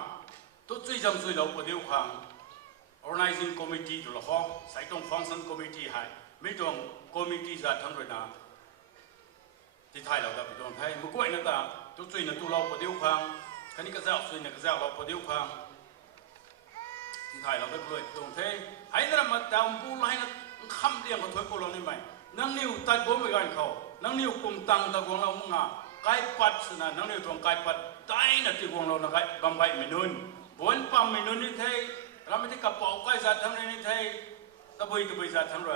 ตัวช่วยจำช่วยเราประเดี๋ยวขังorganizing committee ตัวละครใส่ตรง function committee ให้ไม่ตรง committee จะทั้งเลยนะที่ไทยเราได้ไปตรงไทยเมื่อก่อนนั่นแต่ตัวช่วยนั่นตัวเราประเดี๋ยวขังคันนี้ก็จะช่วยนั่นก็จะเราประเดี๋ยวขังที่ไทยเราได้เลยตรงไทยให้นั่นมาดำปูไล่นั่นคำเดียวกับถอยกูเรานี่ไหมนั่งนิ้วตัดบัวไม่กันเขานั่งนิ้วกุมตังตะกวงเรามึงอ่ะไก่ปัดสินะนั่งนิ้วตรงไก่ปัดได้นะที่กวงเรานะไก่บางใบไม่นุ่นบนปั๊มไม่นุ่นนี่ไทยเราไม่ได้กระเป๋าไก่จัดทำในนี้ไทยตะบุยจัดทำไร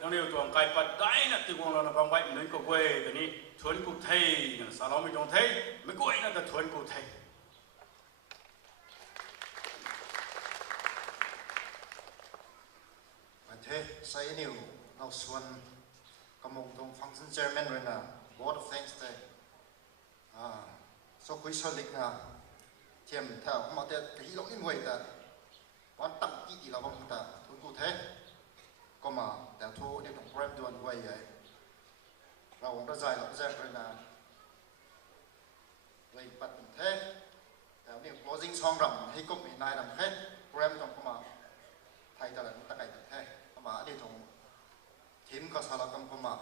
นั่นเรียกตัวไก่ปัดได้นะที่วงเรานะบางใบเหมือนกับเว้ยแต่นี้ชวนกูไทยนะสารเราไม่ตรงไทยไม่กูเองนะแต่ชวนกูไทยประเทศไซนิวเราส่วนกำมงตรงฟังก์ชันเจอร์แมนเลยนะ board of thanks ได้so คุยสลิกนะเทียมแถวมาแต่ที่เราอินไว้แต่วันตั้งที่เราบังแต่ทุนกูเทก็มาแต่ทุกเด็กของโปรแกรมด่วนไว้ใหญ่เราของเราใจเราก็จะเป็นนะเลยปัดเป็นเทแต่เนี่ย closing song รำให้ก็มีนายรำเทโปรแกรมตรงก็มาไทยตะลันตะไก่เทก็มาเนี่ยตรงทีมก็สารกรรมก็มา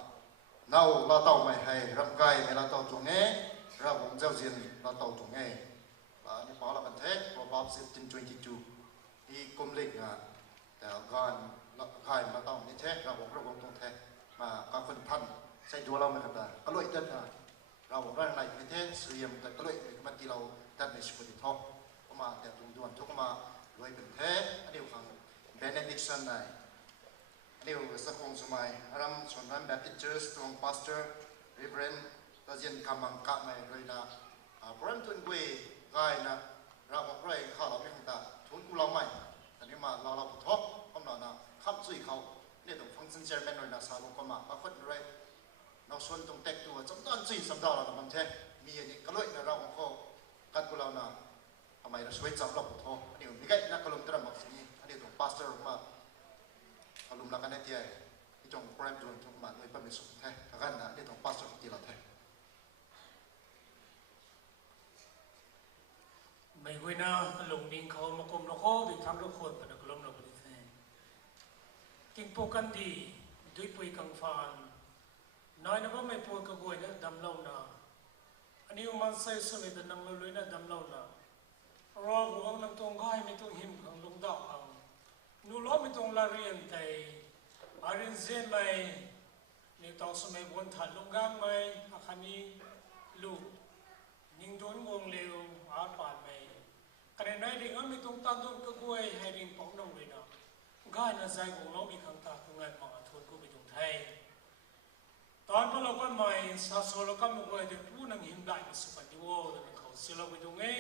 เน่าเราเต่าไม่ให้รำไก่ไม่เราเต่าตรงนี้เราของเจ้าเจียนเราเต่าตรงนี้นี่พอเราบันเทศพอบอก1722ที่กรมเล็กนะแต่การมาต้องนี่เทศเราบอกเราตรงเทศมาก็คนพันใส่ตัวเราไม่กันได้ก็เลยเดินเราบอกว่าในประเทศเสียมแต่ก็เลยมันที่เราดันในสุขภาพก็ มาแต่ตุงดวนทุกมารวยเป็นเทอันเดียวกันเบเนดิกชันในอันเดียวสักองสมัยรำส่วนนั้นแบบที่เจอสตรองพาสเตอร์รีเบรนตาเจนคำมังกะไม่เลยนะพรันตุนกุยไงนะเราบอกไรข้าวเราไม่คงตาทุนกูเราไม่แต่นี่มาเราผู้ทบคำนนะขับซุยเขาเนี่ยต้องฟังซิงเจอร์แมนเลยนะสาวลงก็มาคนไรเราส่วนตรงเต็กตัวจำต้นซุยสำดาวเราบางเทมีอย่างนี้ก็เลยนะเราของเขากันกูเรานะทำไมเราช่วยจับเราผู้ทบอันนี้มีแค่นักกลุ่มตระหนักสิ่งนี้อันนี้ต้องพาสเตอร์มาอารมณ์ละกันเนี่ยที่ที่จงแปรจวนจงมาเลยเป็นสุขแท้ถ้ากันนะนี่ต้องพาสเตอร์ที่เราแท้ไม่คุยนะลงดิ้งเขามาคุมเราเขาไปทำลูกคนเป็นกลุ่มเราเป็นแท้กิ่งโปกันดีด้วยปุยกังฟานน้อยนะว่าไม่ปุยกระกวยนะดำเล่านะอันนี้มันใส่สมัยแต่นังเลยนะดำเล่านะรอหัวนังตรงง่ายไม่ต้องหิมขังลงดอกขังนูล้อไม่ต้องลาเรียนแต่อารินเซไหมนี่ต้องสมัยบนถัดลงก้างไหมอาคานี้ลูกยิงโดนงงเร็วอาปาดไหมคะแนนไหนเด็กไม่ต้องตั้งต้นก็กวยให้ดิ่งปองน้องเลยนะง่ายนะใจของเรามีคำตาของงานมาทวนกูไปตรงไทยตอนพอเราก็ไม่สะสมเราก็มุ่งไปเด็กผู้นั่งหิมได้มาสุขดีว่าแต่เขาเสียเราไปตรงนี้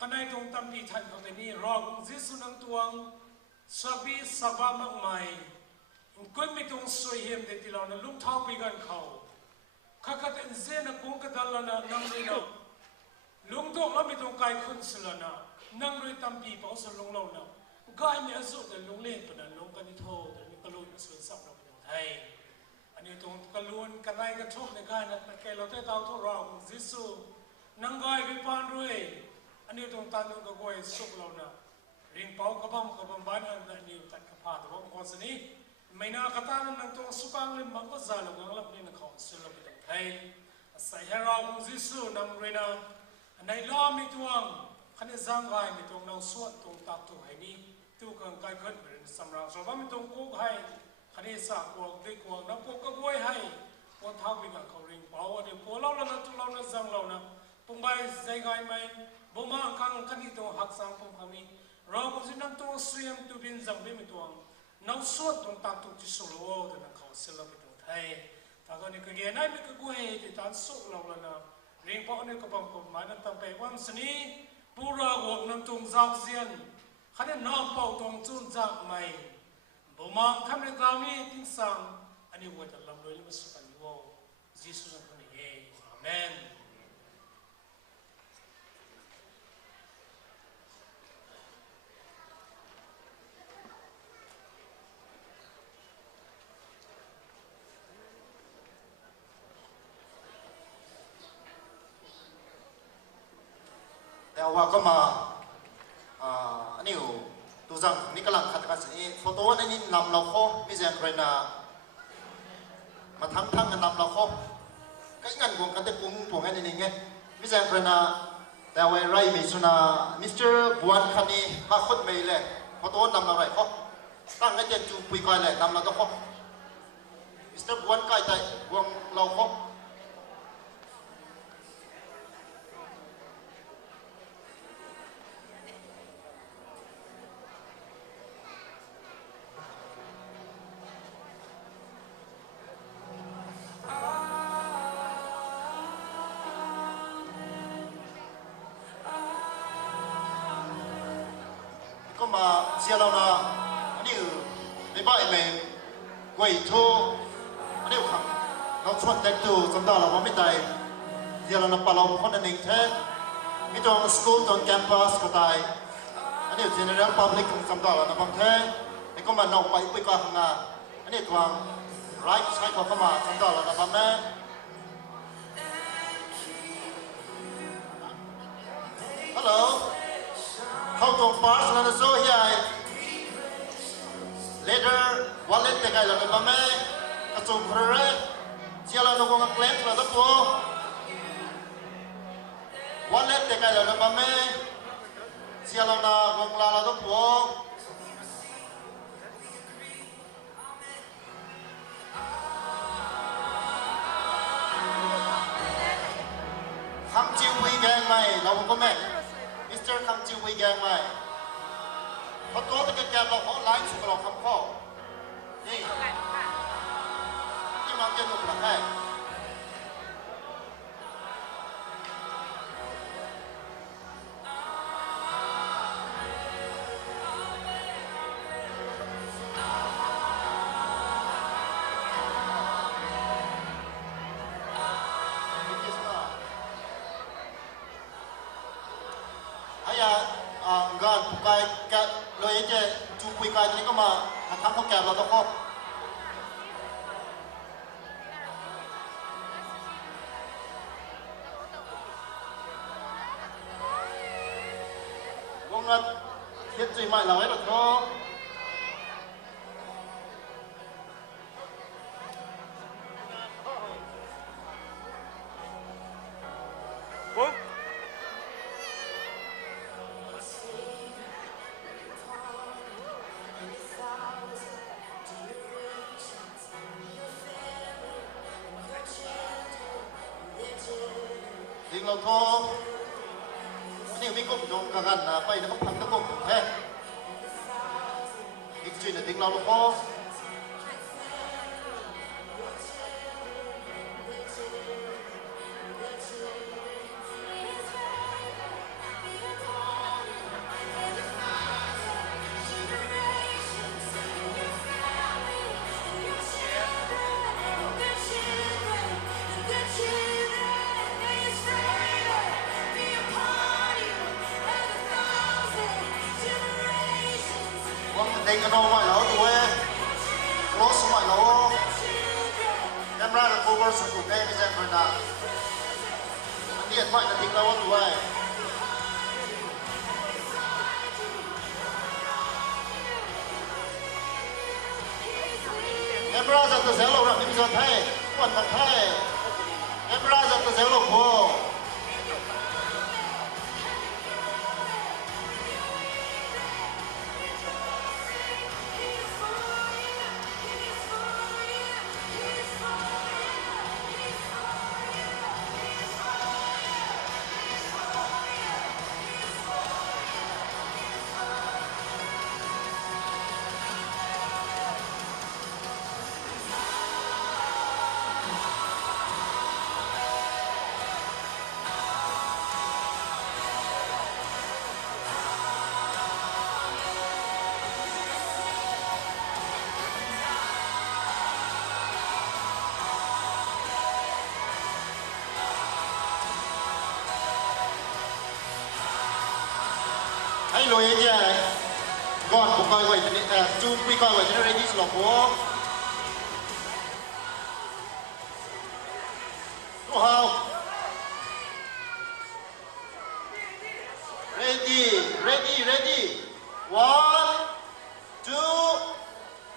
กันในตรงตั้มดีทันเขาแต่นี่รอคงจิสุนังตวงสบีสบามากมายก็ไม่ต้องสวยเหี่ยมเด็กที่เราเนี่ยลุกเท้าไปกันเขาข้าขัดเอ็นเซนกุ้งกระดัลละนะนั่งเลยนะลุงตัวเราไม่ต้องไกลขึ้นสิละนะนั่งเลยตั้มปีเป้าสลงเรานะก็ไอ้เนี่ยสุดแต่ลุงเล่นปะนะลุงกันนี่โทษแต่นี่กระลุนส่วนสับเราไปตรงไทยอันนี้ตรงกระลุนกันในกระทบในการนะแกเราได้เท้าทุเราจิสุนั่งไกลไปปานด้วยอันนี้ตรงตันก็กวยสุกเรานะริงเป้ากระบังบ้านอันนี้ตัดกระพาตัวมันคนสนิไม่น่ากระตานนั่งตรงสุกังเลยมันก็จะลงกันลับนี่นะเขาเสียเราไปตรงไทยใส่ให้เราจิสุนั่งเรนะในล้อมีตัวขันจังไงมีตรงเราสวดตรงตัดตัวให้นี่ตัวกันไกลขึ้นเป็นสำหรับสมมีตรงกุกให้ขันสักวงด้วยกวงนับกุกก็บวยให้วันท้าวิกันเขาเริงเป้าเดี๋ยวพวกเราละตัวเราละจังเรานะปุ่มใบใจไงไหมบ่มาคังขันที่ตรงหักสังปุ่มขมิเราบุษนั่งตัวเสียมตัวบินจังไม่มีตัวนักสวดตรงตัดตัวที่สุโลเดี๋ยวเขาเสียเราไปตรงไทยถ้าตอนนี้ก็เกี่ยนไม่ก็กุยที่ตัดสุเราละนะเรื่องพวกนี้ก็บังคับมานั่งตั้งไปวันนี้ปูราหกนั่งตรงจักเสียนขันน้องเป่าตรงจุนจักไม่บ่มาทำในตามีทิ้งสังอันนี้วัวจะลำโดยลิมสุกันอยู่ยิสุนักคนนี้อาเมนแต่ว่าก็มาอันนี้ตัวจังนี่กำลังขัดกันสิโฟโต้นี่นำเราโคมิเซนเรนามาทั้งกันนำเราโคก็งั้นกงกันแต่ปุ่งอันนี้ไงมิเซนเรนาแต่ว่าไรมิสุนามิสเตอร์บวนคันนี้มาคดไม่เลยโฟโต้นำเราไรโคตั้งให้เจนจูปุยก้อยเลยนำเราตัวโคมิสเตอร์บวนก้อยใจวงเราโคมาเสียเรานะอันนี้ไม่บ้าเองกวยโชอันนี้ขังเราชวนเด็กดูจำได้เราไม่ได้เสียเรานะปะเราคนนั้นเองแท้มีตรงสกูลตรงแคมปัสก็ได้อันนี้ที่ในเรื่อง public จำได้เรานะบางแท้ไอ้ก็มันเอาไปกว่าข้างหน้าอันนี้ตัวไรใช้เขาเข้ามาจำได้เรานะบางแม่ฮัลโหลเขาตรงพาสแล้วนะโซ่ใหญ่ later วันเล่นแต่ไงเราเป็นบ้าแม่กระจุมเพลย์เชื่อเราหนุ่มกับเคลมเราต้องตัววันเล่นแต่ไงเราเป็นบ้าแม่เชื่อเราหน้าวงลาเราต้องตัวคำจิ้ววีแกงไหมเราก็แม่มิ Mr. Kang Chiu Wei Gang Mai. Có tố tới cái kèm lọc họ lái xuống lọc không khó. Đi. Nhưng mà chân lục là cái. Gan bukai kat lo je cupui kai ni ko ma thang ko kya lo to ko wong ngat thiết gì mai là ấy là thôiเราก็นี่มีกบดงกันนะไปแล้วก็พังตะกบแท้อีกจุดนึงเราก็ Đây cái đâu mà lỗ tụi lỗ số mà lỗ em ra là cover số của đây bây giờ phải là điện thoại là tính đâu tụi em ra giờ từ zéo lỗ rồi em giờ thay quần mặt thay em ra giờ từ zéo lỗ vô ai lôi ấy chứ gọn của coi vậy thì chú quy coi vậy thì nó ready lọc bố đúng không ready ready ready 1 2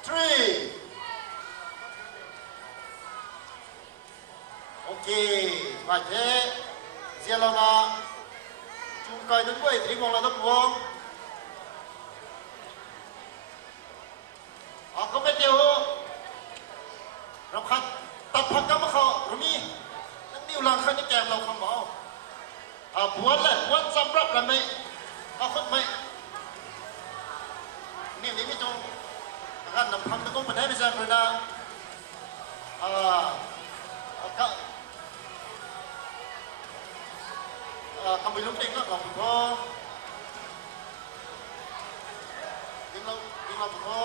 3 ok vậy thế giờ là chú coi đứng quay thì mong là nó buông có mấy điềuเราคัดตัดพักก็มาเขาเรามีนั่งนิ้วหลังคันนี่แกมเราคำบอกบวนแหละบวนสำหรับเราไม่เอาคนไม่นี่นี่ไม่จงการนำพังตะกุ่มประเทศไปแซงเลยนะก็คำไปลุกเองก็ของพ่อดิ้งเราดิ้งเราพ่อ